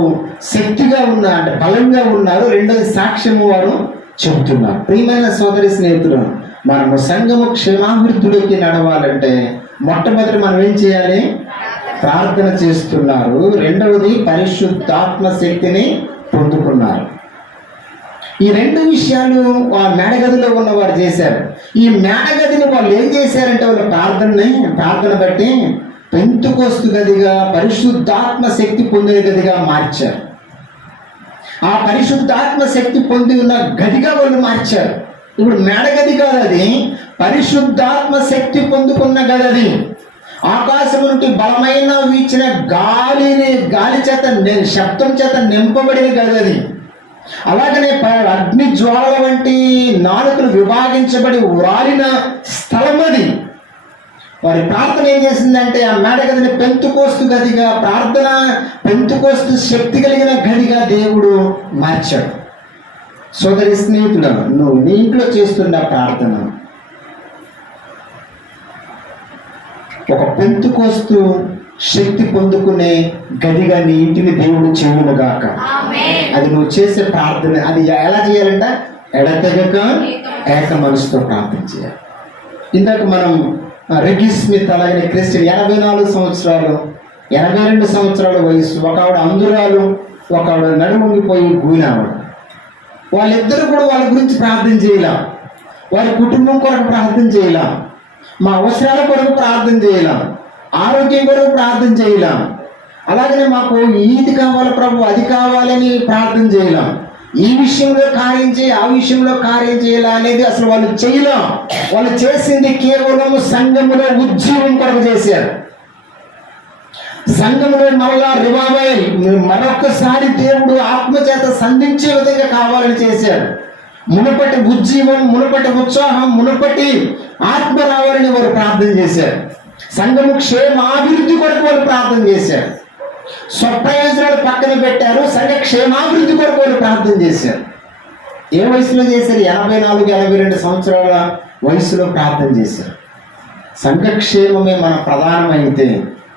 శక్తిగా ఉన్నారు, అంటే బలంగా ఉన్నారు. 2వ సాక్ష్యము వారు చెబుతున్నారు. ప్రియమైన సోదరి స్నేహితులు, మనము సంఘము క్షేమాభివృద్ధిలోకి నడవాలంటే మొట్టమొదటి మనం ఏం చేయాలి? ప్రార్థన చేస్తున్నారు. రెండవది పరిశుద్ధాత్మ శక్తిని పొందుకున్నారు. ఈ రెండు విషయాలు ఆ మేడగదిలో ఉన్నవారు చేశారు. ఈ మేడగదిని వాళ్ళు ఏం చేశారంటే వాళ్ళ ప్రార్థన బట్టి పెంతుకోస్తు గదిగా, పరిశుద్ధాత్మ శక్తి పొందిన గదిగా మార్చారు. ఆ పరిశుద్ధాత్మ శక్తి పొంది ఉన్న గదిగా వాళ్ళు మార్చారు. ఇప్పుడు మేడగది కాదు, అది పరిశుద్ధాత్మ శక్తి పొందుకున్న గది. అది ఆకాశం నుండి బలమైన వీచిన గాలి చేత శబ్దం చేత నింపబడిన గది అది. అలాగనే అగ్ని జ్వాలల వంటి నాలుకలు విభాగించబడి వారిన స్థలం అది. వారి ప్రార్థన ఏం చేసిందంటే ఆ మేడగదిని పెంతుకోస్తు గదిగా, పెంతుకోస్తు శక్తి కలిగిన గదిగా దేవుడు మార్చాడు. సోదరి స్నేహితులను, నువ్వు నీ ఇంట్లో చేస్తున్న ప్రార్థన ఒక పెంతుకోస్తు శక్తి పొందుకునే గదిగా నీ ఇంటిని దేవుడు చెవునుగాక. అది నువ్వు చేసే ప్రార్థన అది ఎలా చేయాలంట? ఎడతెగక ఏక మనసుతో ప్రార్థన చేయాలి. ఇందాక మనం రెగ్గి స్మిత్, అలాగే క్రిస్టియన్ 84 సంవత్సరాలు 82 సంవత్సరాల వయసు, ఒక ఆవిడ అందురాలు, ఒక ఆవిడ నడుముంగిపోయి గూనావిడ. వాళ్ళిద్దరూ కూడా వాళ్ళ గురించి ప్రార్థన చేయలేం, వారి కుటుంబం కొరకు ప్రార్థన చేయలేం, మా అవసరాల కొరకు ప్రార్థన చేయలేం, ఆరోగ్యం కొరకు ప్రార్థన చేయలేం. అలాగనే మాకు ఇది కావాలి ప్రభు, అది కావాలని ప్రార్థన చేయలేం. ఈ విషయంలో కార్యం చేయి, ఆ విషయంలో కార్యం చేయాలి అనేది అసలు వాళ్ళు చేయలేం. వాళ్ళు చేసింది కేవలం సంఘములో ఉద్యమం కొరకు చేశారు. సంఘంలో మరలా రివైవల్, మరొకసారి దేవుడు ఆత్మచేత సంధించే విధంగా కావాలని చేశారు. మునుపటి ఉజ్జీవం, మునుపటి ఉత్సాహం, మునుపటి ఆత్మ రావాలని వారు ప్రార్థన చేశారు. సంఘము క్షేమాభివృద్ధి కొరకు వాళ్ళు ప్రార్థన చేశారు. స్వప్రయోజనాలు పక్కన పెట్టారు, సంఘ క్షేమాభివృద్ధి కొరకు వాళ్ళు ప్రార్థన చేశారు. ఏ వయసులో చేశారు? 84, 82 సంవత్సరాల వయసులో ప్రార్థన చేశారు. సంఘక్షేమమే మన ప్రధానమైతే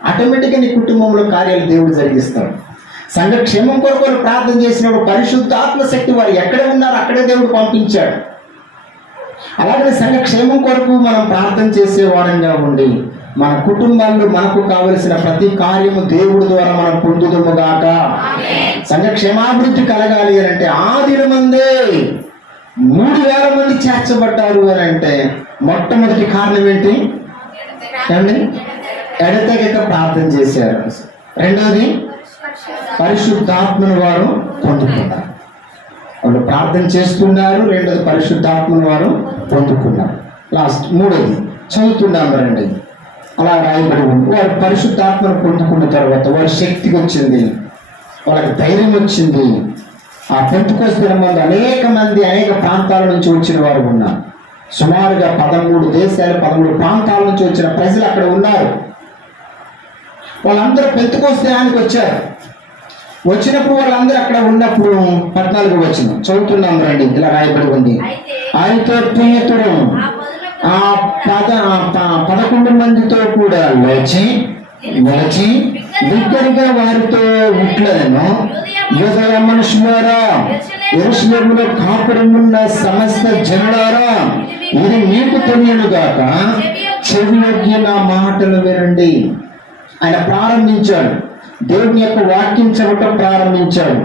ఆటోమేటిక్గా నీ కుటుంబంలో కార్యాలు దేవుడు జరిగిస్తాడు. సంఘక్షేమం కొరకు వాళ్ళు ప్రార్థన చేసినప్పుడు పరిశుద్ధాత్మ శక్తి వారు ఎక్కడ ఉన్నారో అక్కడే దేవుడు పంపించాడు. అలాగే సంఘక్షేమం కొరకు మనం ప్రార్థన చేసేవారంగా ఉండి మన కుటుంబాల్లో మనకు కావలసిన ప్రతి కార్యము దేవుడి ద్వారా మనం పొందుదుముగాక. సంఘక్షేమాభివృద్ధి కలగాలి అని అంటే ఆ దినమందే 3000 మంది చేర్చబడ్డారు అని అంటే మొట్టమొదటి కారణం ఏంటి? ఎడతెగక ప్రార్థన చేశారు. రెండవది పరిశుద్ధాత్మను వారు పొందుకున్నారు. వాళ్ళు ప్రార్థన చేస్తున్నారు. రెండోది పరిశుద్ధాత్మను వారు పొందుకున్నారు. మూడోది చదువుతున్నాం రండి, అలా రాయబడి ఉంది. వారు పరిశుద్ధాత్మను పొందుకున్న తర్వాత వారి శక్తికి వచ్చింది, వాళ్ళకి ధైర్యం వచ్చింది. ఆ పెంతెకొస్తు దినమందు అనేక ప్రాంతాల నుంచి వచ్చిన వారు ఉన్నారు. సుమారుగా 13 దేశాలు, 13 ప్రాంతాల నుంచి వచ్చిన ప్రజలు అక్కడ ఉన్నారు. వాళ్ళందరూ పెంతెకొస్తు దినానికి వచ్చారు. వచ్చినప్పుడు వాళ్ళందరూ అక్కడ ఉన్నప్పుడు 14వ వచనం చదువుతున్నాం రండి, ఇలా రాయబడి ఉంది. అయితే పేతురు ఆ 11 మందితో కూడా నిలిచి బిగ్గరగా వారితో ఇట్లను, యూదయ మనుషులారా, యెరూషలేములో కాపురమున్న సమస్త జనులారా, ఇది మీకు తెలియనుగాక, చెవియొగ్గి నా మాటలు వినండి. ఆయన ప్రారంభించాడు, దేవుని యొక్క వాక్యం చెప్పటం ప్రారంభించాడు.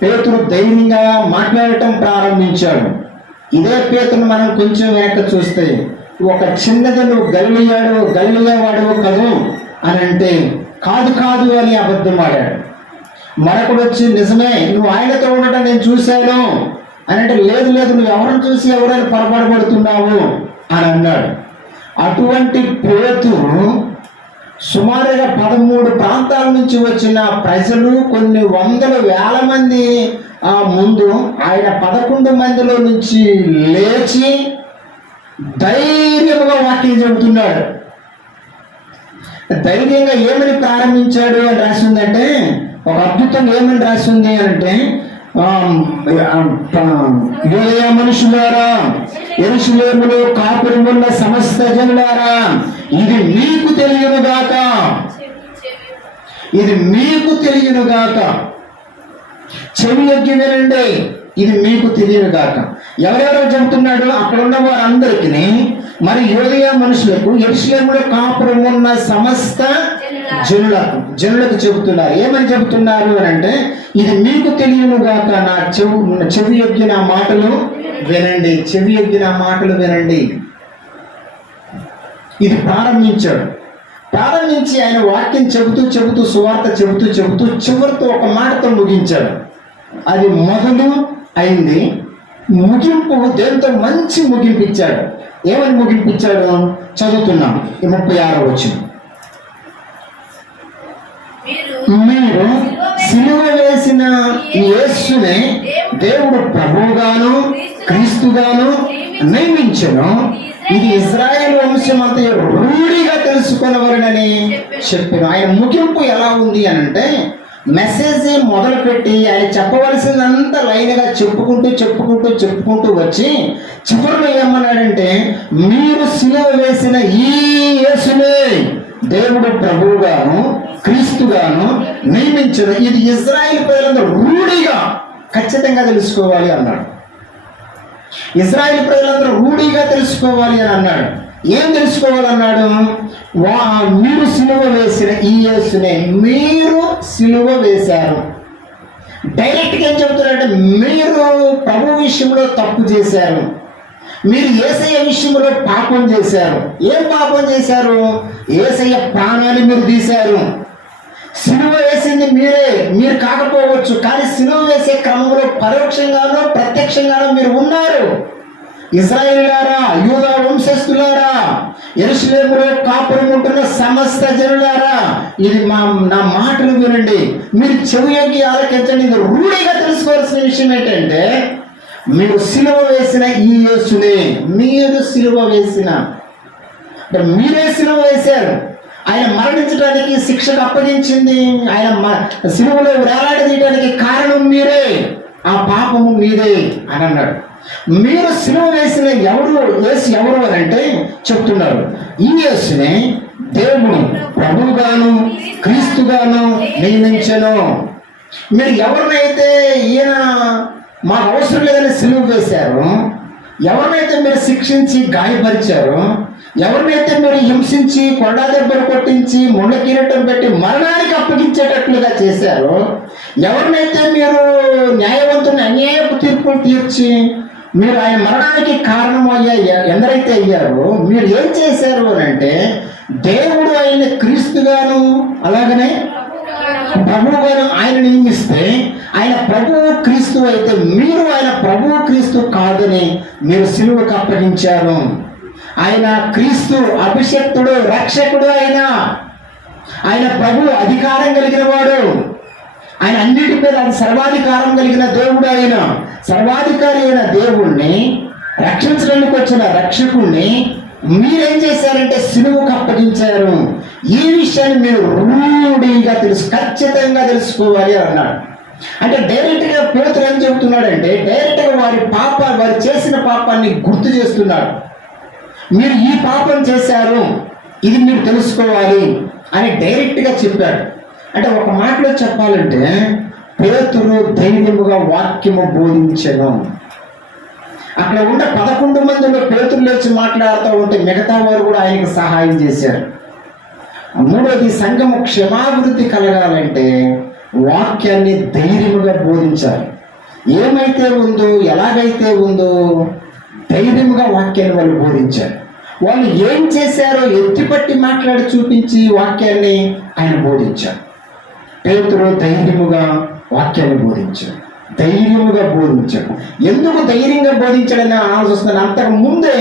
పేతురు ధైర్యంగా మాట్లాడటం ప్రారంభించాడు. ఇదే పేతురును మనం కొంచెం వెనక చూస్తే, ఒక చిన్నది నువ్వు గలిలయ వాడు కదూ అని అంటే కాదు అని అబద్ధం ఆడాడు. మరొకడు వచ్చి నిజమే నువ్వు ఆయనతో ఉండటం నేను చూశాను అని అంటే లేదు నువ్వు ఎవరిని చూసి ఎవరైనా పొరపాటుపడుతున్నావు అని అన్నాడు. అటువంటి పేతురు సుమారుగా 13 ప్రాంతాల నుంచి వచ్చిన ప్రజలు, కొన్ని 100,000 మంది ముందు ఆయన 11 మందిలో నుంచి లేచి ధైర్యంగా వాక్యం చెబుతున్నాడు. ధైర్యంగా ఏమని ప్రారంభించాడు అని రాసి ఉందంటే, ఒక అద్భుతం ఏమని రాసి ఉంది అంటే, యూదయ మనుషులారా, యెరూషలేములో కాపురమున్న సమస్త జనులారా, ఇది మీకు తెలియనుగాక, ఇది మీకు తెలియనుగాక, చెవియొగ్గి వినండి, ఇది మీకు తెలియనుగాక. ఎవరెవరో చెబుతున్నాడు? అక్కడ ఉన్న వారందరికీ, మరి యూదయ మనుషులకు, యెరూషలేములో కాపురమున్న సమస్త జనులకు చెబుతున్నారు. ఏమని చెబుతున్నారు అని అంటే, ఇది మీకు తెలియనుగాక నా చెవి యొగ్గి నా మాటలు వినండి. చెవి యొగ్గి నా మాటలు వినండి. ఇది ప్రారంభించి ఆయన వాక్యం చెబుతూ సువార్త చెబుతూ చివరితో ఒక మాటతో ముగించాడు. అది మొదలు అయింది. ముగింపు దేంతో మంచి ముగింపు ఇచ్చాడు. ఏమని ముగింపించాడు చదువుతున్నాం. 36వ వచనం. మీరు సిలువ వేసిన యేసునే దేవుడు ప్రభువుగాను క్రీస్తుగాను నియమించెను. ఇది ఇశ్రాయేలు వంశం అంతా రూఢిగా తెలుసుకున్నవారని చెప్పాను. ఆయన ముగింపు ఎలా ఉంది అని అంటే, మెసేజ్ మొదలుపెట్టి ఆయన చెప్పవలసిందంతా లైన్గా చెప్పుకుంటూ వచ్చి చివరిలో ఏమన్నాడంటే, మీరు సిలువ వేసిన ఈ యేసునే దేవుడు ప్రభువుగాను క్రీస్తుగాను నియమించను. ఇది ఇశ్రాయేలు ప్రజలందరూ రూఢిగా ఖచ్చితంగా తెలుసుకోవాలి అన్నాడు. ఇశ్రాయేలు ప్రజలందరూ రూఢిగా తెలుసుకోవాలి అని అన్నాడు. ఏం తెలుసుకోవాలన్నాడు? మీరు సిలువ వేసిన ఈ యేసునే మీరు సిలువ వేశారు. డైరెక్ట్గా ఏం చెబుతున్నారంటే, మీరు ప్రభు విషయంలో తప్పు చేశారు, మీరు యేసయ్య విషయంలో పాపం చేశారు. ఏం పాపం చేశారు? యేసయ్య ప్రాణాన్ని మీరు తీశారు. సిలువ వేసింది మీరు కాకపోవచ్చు, కానీ సిలువ వేసే క్రమంలో పరోక్షంగానో ప్రత్యక్షంగానో మీరు ఉన్నారు. ఇశ్రాయేలులారా, యూదా వంశస్థులారా, యెరూషలేములో కాపురం ఉంటున్న సమస్త జనులారా, ఇది నా మాటలు వినండి, మీరు చెవియొగ్గి ఆలకించండి. ఇది రూఢిగా తెలుసుకోవాల్సిన విషయం ఏంటంటే, మీరు సిలువ వేసిన ఈ యేసునే, మీరు సిలువ వేసిన అంటే మీరే సిలువ వేశారు. ఆయన మరణించడానికి శిక్షకు అప్పగించింది, ఆయన సిలువలో వేలాడదీయడానికి కారణం మీరే, ఆ పాపము మీదే అని అన్నాడు. మీరు సిలువ వేసిన యేసు ఎవరు అని అంటే చెప్తున్నారు, ఈ యేసునే దేవుడు ప్రభువుగాను క్రీస్తుగాను నియమించెను. మీరు ఎవరినైతే ఈయన మాకు అవసరం లేదని సిలువ వేశారు, ఎవరినైతే మీరు శిక్షించి గాయపరిచారు, ఎవరినైతే మీరు హింసించి కొండా దెబ్బలు కొట్టించి ముళ్ళ కిరీటం పెట్టి మరణానికి అప్పగించేటట్లుగా చేశారు, ఎవరినైతే మీరు న్యాయవంతుని అన్యాయపు తీర్పులు తీర్చి మీరు ఆయన మరణానికి కారణం ఎందరైతే అయ్యారో, మీరు ఏం చేశారు అని అంటే, దేవుడు ఆయన్ని క్రీస్తుగాను అలాగనే ప్రభువుగాను ఆయన నియమిస్తే, ఆయన ప్రభువు క్రీస్తు అయితే మీరు ఆయన ప్రభువు క్రీస్తు కాదని మీరు సిలువకు అప్పగించారు. ఆయన క్రీస్తు అభిషక్తుడు, రక్షకుడు, ఆయన ప్రభువు అధికారం కలిగిన వాడు, ఆయన అన్నిటి మీద సర్వాధికారం కలిగిన దేవుడు. ఆయన సర్వాధికారి అయిన దేవుణ్ణి రక్షించడానికి వచ్చిన రక్షకుణ్ణి మీరేం చేశారంటే సిలువకు అప్పగించారు. ఈ విషయాన్ని మీరు రూఢిగా ఖచ్చితంగా తెలుసుకోవాలి అన్నాడు. అంటే డైరెక్ట్గా పేతురు ఏం చెబుతున్నాడంటే, డైరెక్ట్గా వారు చేసిన పాపాన్ని గుర్తు చేస్తున్నాడు. మీరు ఈ పాపం చేశారు, ఇది మీరు తెలుసుకోవాలి అని డైరెక్ట్గా చెప్పాడు. అంటే ఒక మాటలో చెప్పాలంటే, పేతురు ధైర్యముగా వాక్యము బోధించెను. అక్కడ ఉన్న 11 మందిలో పేతురు లేచి మాట్లాడుతూ ఉంటే మిగతా వారు కూడా ఆయనకు సహాయం చేశారు. మూడోది, సంఘము క్షమాభివృద్ధి కలగాలంటే వాక్యాన్ని ధైర్యముగా బోధించాలి. ఏమైతే ఉందో, ఎలాగైతే ఉందో ధైర్యముగా వాక్యాన్ని వాళ్ళు బోధించారు. వాళ్ళు ఏం చేశారో ఎత్తిపట్టి మాట్లాడి చూపించి వాక్యాన్ని ఆయన బోధించారు. పేతురు ధైర్యముగా వాక్యాన్ని బోధించాడు. ఎందుకు ధైర్యంగా బోధించాడని ఆలోచిస్తున్నాను. అంతకు ముందే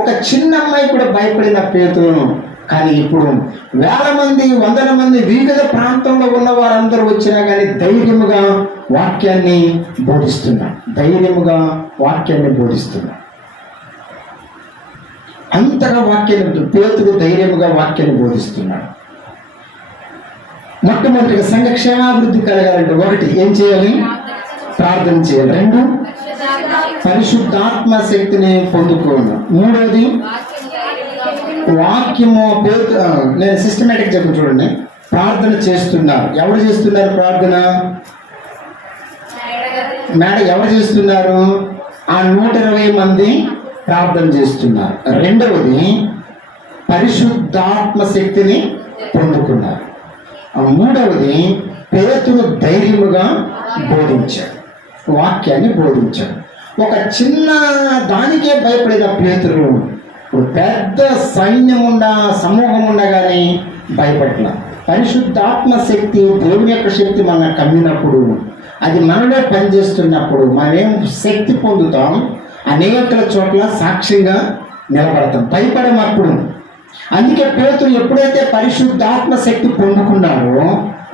ఒక చిన్న అమ్మాయి కూడా భయపడిన పేతురు, కానీ ఇప్పుడు 1000 మంది 100 మంది వివిధ ప్రాంతంలో ఉన్న వారందరూ వచ్చినా కానీ ధైర్యముగా వాక్యాన్ని బోధిస్తున్నారు. అంతగా వాక్యాన్ని పేతురు ధైర్యముగా వాక్యాన్ని బోధిస్తున్నాడు. మొట్టమొదటిగా సంఘ క్షేమాభివృద్ధి కలగాలంటే 1 ఏం చేయాలి? ప్రార్థన చేయాలి. 2 పరిశుద్ధాత్మ శక్తిని పొందుకోవాలి. 3వది వాక్యము. నేను సిస్టమేటిక్ చెప్పు చూడండి. ప్రార్థన చేస్తున్నారు. ఎవరు చేస్తున్నారు ప్రార్థన? ఎవరు చేస్తున్నారు? ఆ 120 మంది ప్రార్థన చేస్తున్నారు. 2వది పరిశుద్ధాత్మ శక్తిని పొందుకున్నారు. మూడవది, పేతురు ధైర్యముగా బోధించాడు, వాక్యాన్ని బోధించాడు. ఒక చిన్న దానికే భయపడేది ఆ పేతురు. పెద్ద సైన్యం సమూహం ఉండగానే భయపడల. పరిశుద్ధాత్మ శక్తి, దేవుని యొక్క శక్తి మనకు కమ్మినప్పుడు, అది మనలో పనిచేస్తున్నప్పుడు మనమేం శక్తి పొందుతాం, అనేక చోట్ల సాక్ష్యంగా నిలబడతాం, భయపడమప్పుడు. అందుకే పేతురు ఎప్పుడైతే పరిశుద్ధాత్మ శక్తి పొందుకున్నాడో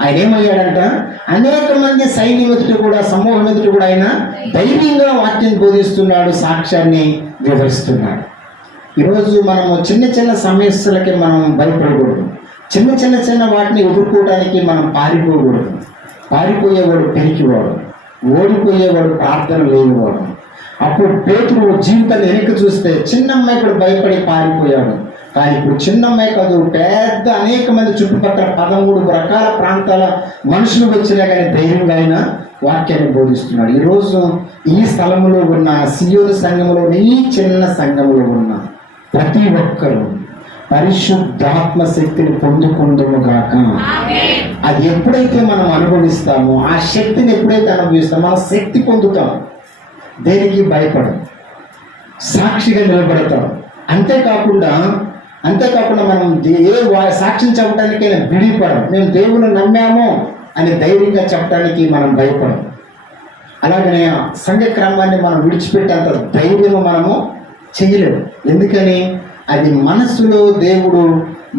ఆయన ఏమయ్యాడంట, అనేక మంది సైన్యం ఎదుటి కూడా, సమూహం ఎదుటి కూడా ఆయన ధైర్యంగా వాక్యం బోధిస్తున్నాడు, సాక్ష్యాన్ని వివరిస్తున్నాడు. ఈరోజు మనము చిన్న చిన్న సమస్యలకి మనం భయపడకూడదు, చిన్న వాటిని ఎదుర్కోవడానికి మనం పారిపోకూడదు. పారిపోయేవాడు పెరికివాడు, ఓడిపోయేవాడు ప్రార్థన లేనివాడు. అప్పుడు పేతురు జీవితాన్ని వెనక్కి చూస్తే చిన్న అమ్మాయి కూడా భయపడి పారిపోయాడు. కానీ ఇప్పుడు చిన్న అమ్మాయి కాదు, పెద్ద అనేక మంది చుట్టుపక్కల 13 రకాల ప్రాంతాల మనుషులు వచ్చినా కానీ ధైర్యంగా ఆయన వాక్యాన్ని బోధిస్తున్నాడు. ఈరోజు ఈ స్థలంలో ఉన్న సియోను సంఘంలో, ఈ చిన్న సంఘంలో ఉన్న ప్రతి ఒక్కరూ పరిశుద్ధాత్మ శక్తిని పొందుకుందుముగాక. అది ఎప్పుడైతే మనం అనుభవిస్తామో, ఆ శక్తిని ఎప్పుడైతే అనుభవిస్తామో మన శక్తి పొందుతాం, దేనికి భయపడం, సాక్షిగా నిలబడతాం. అంతేకాకుండా మనం సాక్ష్యం చెప్పడానికైనా విడిపడం, మేము దేవుని నమ్మాము అని ధైర్యంగా చెప్పడానికి మనం భయపడం. అలాగనే సంఘ క్రమాన్ని మనం విడిచిపెట్టేంత ధైర్యం మనము చేయలేము. ఎందుకని? అది మనస్సులో దేవుడు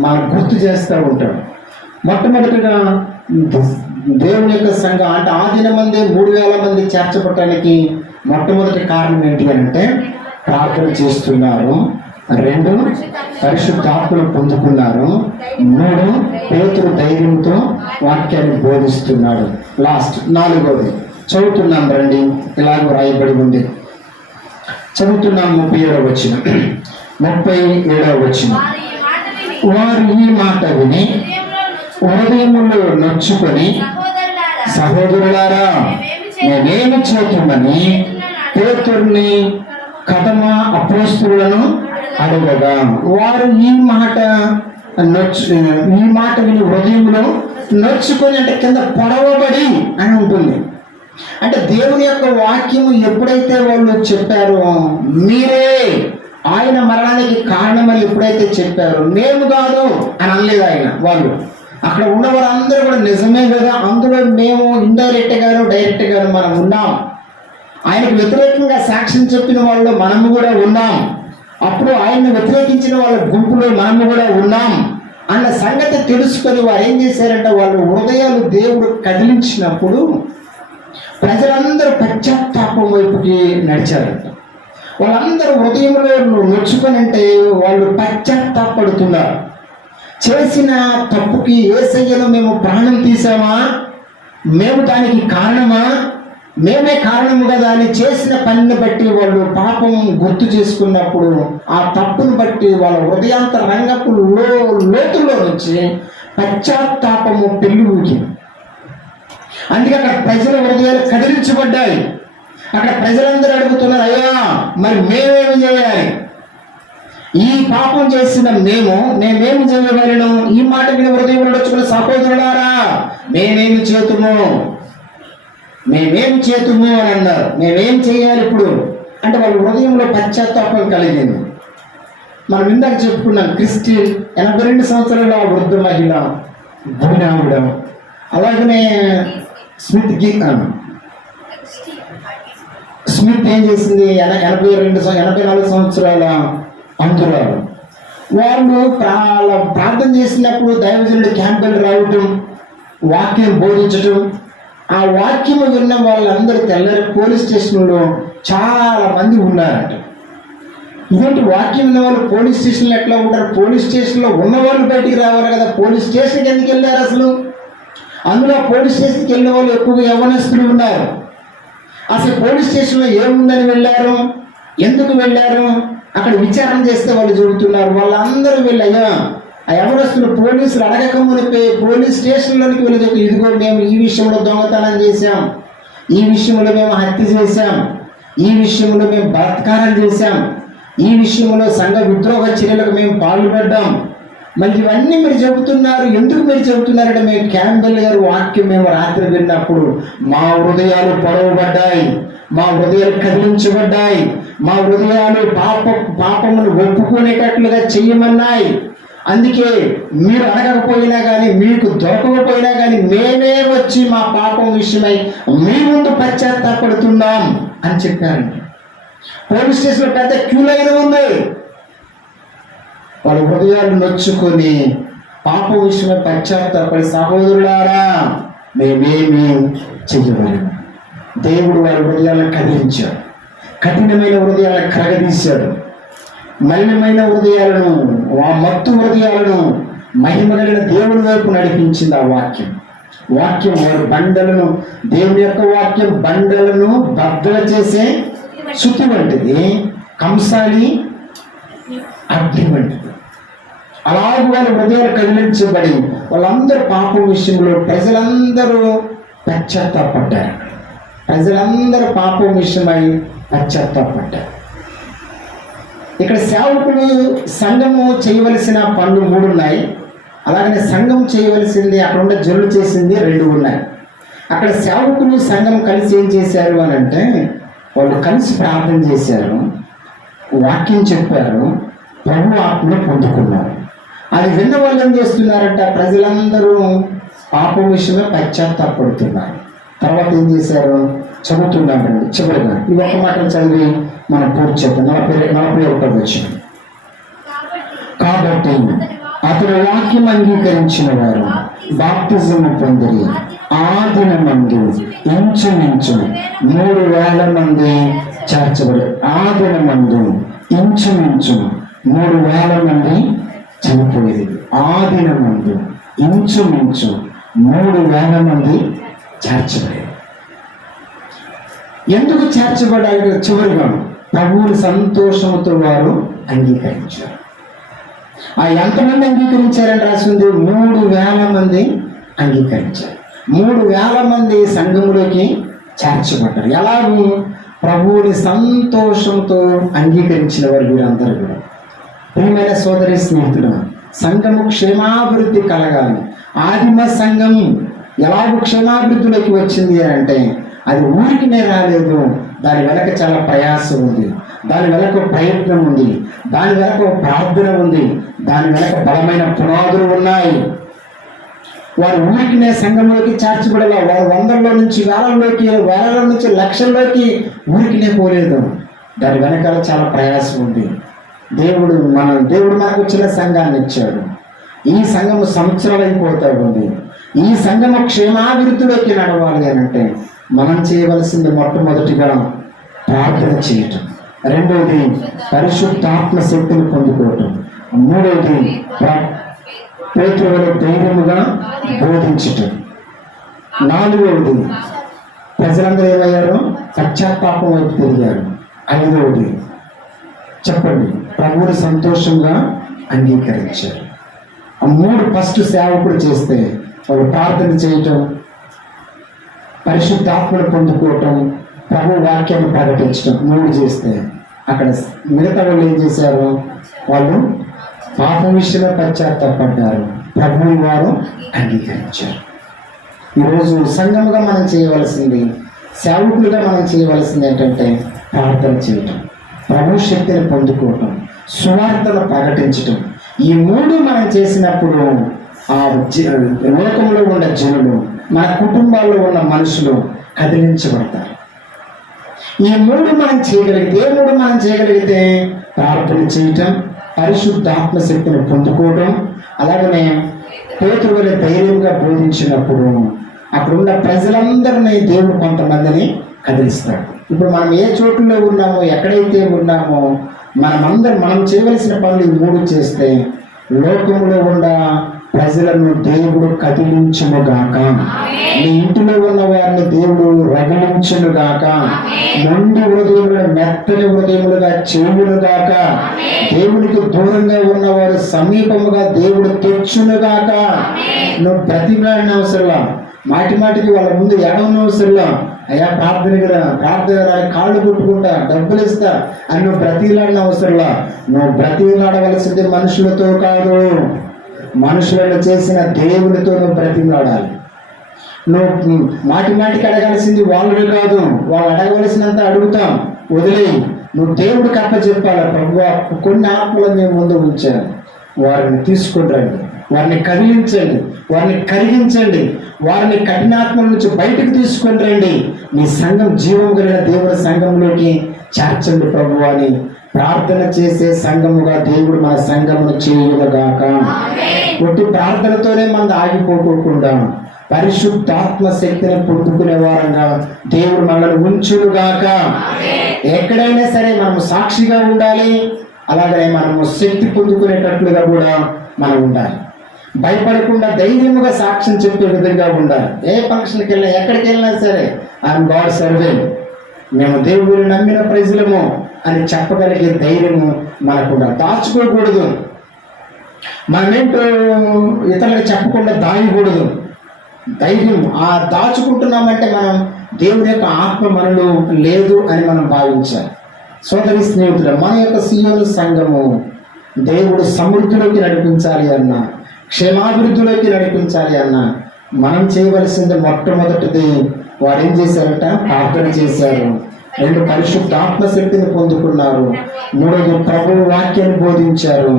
మనం గుర్తు చేస్తూ ఉంటాడు. మొట్టమొదటిగా దేవుని యొక్క సంఘం అంటే ఆ దినమందే 3000 మంది చేర్చబడటానికి మొట్టమొదటి కారణం ఏంటి అంటే ప్రార్థన చేస్తున్నారు, 2 పరిశుద్ధాత్మను పొందుకున్నారు, 3 పేతురు ధైర్యంతో వాక్యాన్ని బోధిస్తున్నాడు. లాస్ట్ 4వది చదువుతున్నాం రండి, ఇలాగ రాయబడి ఉంది. చదువుతున్నాం 37వ వచనం. 37వ వచనం. వారు ఈ మాట విని హృదయములో నొచ్చుకొని, సహోదరులారా మేమేమి చేతుమని పేతురుని కథమ అపోస్తలులను అడగగా, వారు ఈ మాట విని హృదయంలో నొచ్చుకొని, అంటే కింద పొడవబడి అని ఉంటుంది. అంటే దేవుని యొక్క వాక్యము ఎప్పుడైతే వాళ్ళు చెప్పారో, మీరే ఆయన మరణానికి కారణమని ఎప్పుడైతే చెప్పారో, మేము కాదు అని అనలేదు ఆయన. వాళ్ళు అక్కడ ఉన్న వారందరూ కూడా నిజమే కదా, అందులో మేము ఇండైరెక్ట్గాను డైరెక్ట్గాను మనం ఉన్నాం, ఆయనకు వ్యతిరేకంగా సాక్ష్యం చెప్పిన వాళ్ళు మనము కూడా ఉన్నాం, అప్పుడు ఆయన్ని వ్యతిరేకించిన వాళ్ళ గుంపులో మనము కూడా ఉన్నాం అన్న సంగతి తెలుసుకొని వారు ఏం చేశారంటే, వాళ్ళు హృదయాలు దేవుడు కదిలించినప్పుడు ప్రజలందరూ పశ్చాత్తాపం వైపుకి నడిచారంట. వాళ్ళందరూ హృదయంలో నొచ్చుకొని, అంటే వాళ్ళు పశ్చాత్తాపడుతున్నారు. చేసిన తప్పుకి యేసయ్యను మేము ప్రాణం తీసామా, మేము దానికి కారణమా, మేమే కారణము కదా అని చేసిన పనిని బట్టి వాళ్ళు పాపం గుర్తు చేసుకున్నప్పుడు, ఆ తప్పును బట్టి వాళ్ళ హృదయాంతరంగపు లోతుల్లో నుంచి పశ్చాత్తాపము పెళ్ళి. అందుకే అక్కడ ప్రజల హృదయాలు కదిలించబడ్డాయి. అక్కడ ప్రజలందరూ అడుగుతున్నారు, అయ్యా మరి మేమేమి చేయాలి, ఈ పాపం చేసిన మేమేమి చేయగలను? ఈ మాట విని హృదయంలో వచ్చుకున్న సహోదరులారా మేమేమి చేతుము అని అన్నారు. మేమేం చేయాలి ఇప్పుడు అంటే వాళ్ళ హృదయంలో పశ్చాత్తాపం కలిగింది. మనం ఇందాక చెప్పుకున్నాం, క్రిస్టియన్ 82 సంవత్సరాల వృద్ధ మహిళ భూనావిడ, అలాగనే స్మిత్ ఏం చేసింది, 84 సంవత్సరాల అంధురాలు. వాళ్ళు ప్రార్థన చేసినప్పుడు దైవజనుడు క్యాంపెయిన్ రావటం, వాక్యం బోధించటం, ఆ వాక్యం విన్న వాళ్ళందరూ తెల్లారి పోలీస్ స్టేషన్లో చాలా మంది ఉన్నారంట. ఇదేంటి వాక్యం విన్న వాళ్ళు పోలీస్ స్టేషన్లో ఎట్లా ఉంటారు? పోలీస్ స్టేషన్లో ఉన్నవాళ్ళు బయటికి రావాలి కదా, పోలీస్ స్టేషన్కి ఎందుకు వెళ్ళారు అసలు? అందులో పోలీస్ స్టేషన్కి వెళ్ళిన వాళ్ళు ఎక్కువగా యవ్వనస్తులు ఉన్నారు. అసలు పోలీస్ స్టేషన్లో ఏముందని వెళ్ళారు, ఎందుకు వెళ్ళారు? అక్కడ విచారణ చేస్తే వాళ్ళు చెబుతున్నారు, వాళ్ళందరూ వెళ్ళయ్యా ఆ యవ్వనస్తులు పోలీసులు అడగక మునిపే పోలీస్ స్టేషన్లోనికి వెళ్ళి చెప్పి, ఇదిగో మేము ఈ విషయంలో దొంగతనం చేశాం, ఈ విషయంలో మేము హత్య చేశాం, ఈ విషయంలో మేము బలాత్కారం చేశాం, ఈ విషయంలో సంఘ విద్రోహ చర్యలకు మేము పాల్పడ్డాం, మరి ఇవన్నీ మీరు చెబుతున్నారు, ఎందుకు మీరు చెబుతున్నారంటే మేము క్యాంబెల్ గారు వాక్యం మేము రాత్రి విన్నప్పుడు మా హృదయాలు పొడవబడ్డాయి, మా హృదయాలు కదిలించబడ్డాయి, మా హృదయాలు పాపమును ఒప్పుకునేటట్లుగా చెయ్యమన్నాయి. అందుకే మీరు అడగకపోయినా కానీ, మీకు దొరకకపోయినా కానీ మేమే వచ్చి మా పాపం విషయమై మీ ముందు పశ్చాత్తాపడుతున్నాం అని చెప్పారండి. పోలీస్ స్టేషన్లో పెద్ద క్యూ లైన్ ఉంది. వాళ్ళ హృదయాలు నొచ్చుకొని పాపం విషయమై పశ్చాత్తాపడి, సహోదరులారా మేమేమి చెయ్యవాలి. దేవుడు వారి హృదయాలను కదిలించాడు, కఠినమైన హృదయాలను కరగదీశాడు, మలినమైన హృదయాలను, ఆ మత్తు హృదయాలను మహిమ కలిగిన దేవుని వైపు నడిపించింది ఆ వాక్యం. వారి బండలను, దేవుని యొక్క వాక్యం బండలను బద్దలు చేసే శుద్ధి వంటిది, కంసాలి అగ్ని వంటిది. అలాగే వాళ్ళ హృదయాలు కదిలించబడి వాళ్ళందరూ పాపం విషయంలో ప్రజలందరూ పశ్చాత్తాపడ్డారు. ప్రజలందరూ పాపం విషయమై పశ్చాత్తాపడ్డారు. ఇక్కడ సేవకులు సంఘము చేయవలసిన పనులు 3 ఉన్నాయి. అలాగనే సంఘం చేయవలసింది, అక్కడ ఉండే జనులు చేసింది 2 ఉన్నాయి. అక్కడ సేవకులు సంఘం కలిసి ఏం చేశారు అని అంటే, వాళ్ళు కలిసి ప్రార్థన చేశారు, వాక్యం చెప్పారు, ప్రభు ఆత్మను పొందుకున్నారు. అది విన్న వాళ్ళు ఏం చేస్తున్నారంటే, ప్రజలందరూ పాపం విషయమే పశ్చాత్తాపడుతున్నారు. తర్వాత ఏం చేశారు చదువుతున్నామండి. చివరిగా ఈ ఒక్క మాట చదివి మనం పూర్తి చేద్దాం. 41వ వచనం. కాబట్టి అతడు వాక్యం అంగీకరించిన వారు బాప్తిజము పొందిరి. ఆ దినమందు ఇంచుమించు 3,000 మంది చేర్చబడి, ఆ దినమందు ఇంచుమించు 3,000 మంది చనిపోయేది. ఆ దినమందు ఇంచుమించు 3,000 మంది చేర్చబడేది. ఎందుకు చేర్చబడాలి? చివరిగా ప్రభువుని సంతోషంతో వారు అంగీకరించారు. ఆ ఎంతమంది అంగీకరించారని రాసింది? 3,000 మంది అంగీకరించారు. 3,000 మంది సంఘములోకి చేర్చబడ్డారు. ఎలాగూ ప్రభువుని సంతోషంతో అంగీకరించిన వారు వీరందరూ కూడా. ప్రియమైన సోదరి స్నేహితుడు, సంఘము క్షేమాభివృద్ధి కలగాలి. ఆదిమ సంఘం ఎలాగూ క్షేమాభివృద్ధిలోకి వచ్చింది అంటే అది ఊరికినే రాలేదు. దాని వెనక చాలా ప్రయాసం ఉంది, దాని వెనక ప్రయత్నం ఉంది, దాని వెనక ప్రార్థన ఉంది, దాని వెనక బలమైన పునాదులు ఉన్నాయి. వారు ఊరికినే సంఘంలోకి చేర్చబడేలా, వారు 100లో నుంచి 1000లోకి, 1000 నుంచి లక్షల్లోకి ఊరికినే పోలేదు. దాని వెనకాల చాలా ప్రయాసం ఉంది. దేవుడు మనకు వచ్చిన సంఘాన్ని ఇచ్చాడు. ఈ సంఘము సంవత్సరాలు అయిపోతూ ఉంది. ఈ సంఘము క్షేమాభివృద్ధిలోకి నడవాలి అని అంటే మనం చేయవలసింది మొట్టమొదటిగా ప్రార్థన చేయటం, 2వది పరిశుద్ధాత్మ శక్తిని పొందుకోవటం, 3వది పేతురువలె ధైర్యముగా బోధించటం, 4వది ప్రజలందరూ ఏమయ్యారు? పశ్చాత్తాపం వైపు తిరిగారు. 5వది చెప్పండి, ప్రభువుని సంతోషంగా అంగీకరించారు. ఆ 3 ఫస్ట్ సేవకుడు చేస్తే వాళ్ళు ప్రార్థన చేయటం, పరిశుద్ధాత్మను పొందుకోవటం, ప్రభు వాక్యాన్ని ప్రకటించడం 3 చేస్తే అక్కడ మిగతా వాళ్ళు ఏం చేశారు? వాళ్ళు పాపం విషయంలో పశ్చాత్తాపడ్డారు, ప్రభువుని వారు అంగీకరించారు. ఈరోజు సంఘముగా మనం చేయవలసింది, సేవకులుగా మనం చేయవలసింది ఏంటంటే ప్రార్థన చేయటం, ప్రభు శక్తిని పొందుకోవటం, సువార్తను ప్రకటించటం. ఈ 3 మనం చేసినప్పుడు ఆ లోకంలో ఉన్న జనులు, మన కుటుంబాల్లో ఉన్న మనుషులు కదిలించబడతారు. ఈ 3 మనం చేయగలిగితే ప్రార్థన చేయటం, పరిశుద్ధాత్మ శక్తిని పొందుకోవడం, అలాగనే పేతురువలె ధైర్యంగా బోధించినప్పుడు అక్కడున్న ప్రజలందరినీ దేవుడు కొంతమందిని కదిలిస్తాడు. ఇప్పుడు మనం ఏ చోటులో ఉన్నామో, ఎక్కడైతే ఉన్నామో, మనం చేయవలసిన పనులు ఈ 3 చేస్తే లోకంలో ఉన్న ప్రజలను దేవుడు కదిలించునుగాక. మీ ఇంటిలో ఉన్న వారిని దేవుడు రగిలించునుగాక. మొండి హృదయములు మెత్తని హృదయములుగా చేయునుగాక. దేవునికి దూరంగా ఉన్నవారు సమీపముగా దేవుడు తెచ్చునుగాక. నువ్వు బ్రతిమలాడిన అవసరంలా, మాటికి వాళ్ళ ముందు ఏడవన అవసరంలా, అయ్యా ప్రార్థన కాళ్ళు కొట్టుకుంటా, డబ్బులు ఇస్తా అని నువ్వు బ్రతిలాడిన అవసరంలా. నువ్వు బ్రతిలాడవలసింది మనుషులతో కాదు, మనుషులను చేసిన దేవునితో నువ్వు బ్రతిమలాడాలి. నువ్వు మాటి మాటికి అడగాల్సింది వాళ్ళు కాదు, వాళ్ళు అడగవలసినంత అడుగుతాం, వదిలేయి. నువ్వు దేవుడికి అప్పచెప్పాలి. ప్రభువా, కొన్ని ఆత్మలు మేము ముందు ఉంచాను, వారిని తీసుకుని రండి, వారిని కదిలించండి, వారిని కరిగించండి, వారిని కఠినాత్మల నుంచి బయటకు తీసుకొని రండి, మీ సంఘం జీవం కలిగిన దేవుని సంఘంలోకి చేర్చండి ప్రభు అని ప్రార్థన చేసే సంఘముగా దేవుడు మన సంఘమును చేయుగాక. ఒట్టి ప్రార్థనతోనే మనం ఆగిపోకుండా పరిశుద్ధాత్మ శక్తిని పొందుకునే వారంగా దేవుడు మనల్ని ఉంచుగాక. ఎక్కడైనా సరే మనము సాక్షిగా ఉండాలి, అలాగనే మనము శక్తి పొందుకునేటట్లుగా కూడా మనం ఉండాలి. భయపడకుండా ధైర్యముగా సాక్ష్యం చెప్పే విధంగా ఉండాలి. ఏ ఫంక్షన్కి వెళ్ళినా, ఎక్కడికి వెళ్ళినా సరే ఐఎమ్ గాడ్ సర్వెంట్, మేము దేవుడిని నమ్మిన ప్రజలము అని చెప్పగలిగే ధైర్యము మనకు ఉండాలి. దాచుకోకూడదు, మనమేంటో ఇతరులకు చెప్పకుండా దాయకూడదు. ధైర్యం, ఆ దాచుకుంటున్నామంటే మనం దేవుని యొక్క ఆత్మ మనలో లేదు అని మనం భావించాలి. సోదరి స్నేహితులు, మన యొక్క సియోను సంఘము దేవుడు సమృద్ధిలోకి నడిపించాలి అన్న, క్షేమాభివృద్ధిలోకి నడిపించాలి అన్న, మనం చేయవలసింది మొట్టమొదటిది వారు ఏం చేశారట? ప్రార్థన చేశారు. 2 పరిశుద్ధాత్మ శక్తిని పొందుకున్నారు. 3 ప్రభువు వాక్యాన్ని బోధించారు.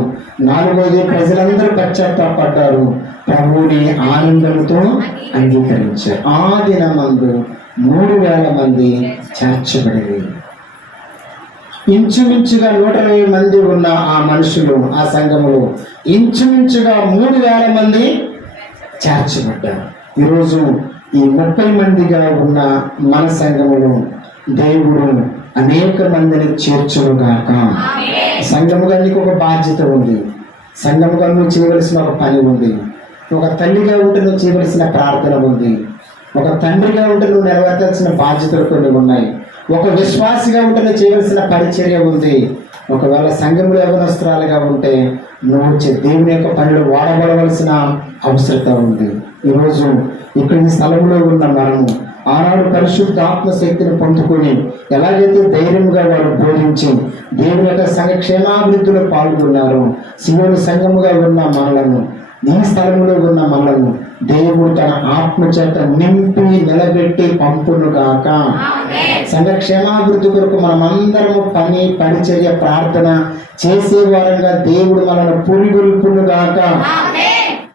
4 ప్రజలందరూ పశ్చాత్తాపడ్డారు, ప్రభువుని ఆనందంతో అంగీకరించారు. ఆ దినమందు 3000 మంది చేర్చబడి, ఇంచుమించుగా 120 మంది ఉన్న ఆ మనుషులు, ఆ సంఘములో ఇంచుమించుగా 3000 మంది చేర్చబడ్డారు. ఈరోజు ఈ 30 మందిగా ఉన్న మన సంఘములో దేవుడు అనేక మందిని చేర్చుగాక. సంఘముగా నీకు ఒక బాధ్యత ఉంది, సంఘముగా నువ్వు చేయవలసిన ఒక పని ఉంది. ఒక తల్లిగా ఉంటే నువ్వు చేయవలసిన ప్రార్థన ఉంది, ఒక తండ్రిగా ఉంటే నువ్వు నెరవేర్చాల్సిన బాధ్యతలు కొన్ని ఉన్నాయి, ఒక విశ్వాసిగా ఉంటే నువ్వు చేయవలసిన పరిచర్య ఉంది. ఒకవేళ సంఘములో యవనస్తురాలుగా ఉంటే నువ్వు దేవుని యొక్క పనిలో వాడబడవలసిన అవసరత ఉంది. ఈరోజు ఇక్కడ ఈ స్థలంలో ఉన్న మనము ఆనాడు పరిశుద్ధ ఆత్మశక్తిని పొందుకొని ఎలాగైతే ధైర్యంగా వారు బోధించి దేవుని యొక్క సంఘ క్షేమాభివృద్ధిలో పాల్గొన్నారు, సియోను సంఘముగా ఉన్న మనలను, ఈ స్థలంలో ఉన్న మనలను దేవుడు తన ఆత్మ చేత నింపి నిలబెట్టి పంపును గాక. సంఘ క్షేమాభివృద్ధి కొరకు మనమందరము పని, పరిచర్య, ప్రార్థన చేసే వారంగా దేవుడు మనల్ని పురిగొల్పును గాక.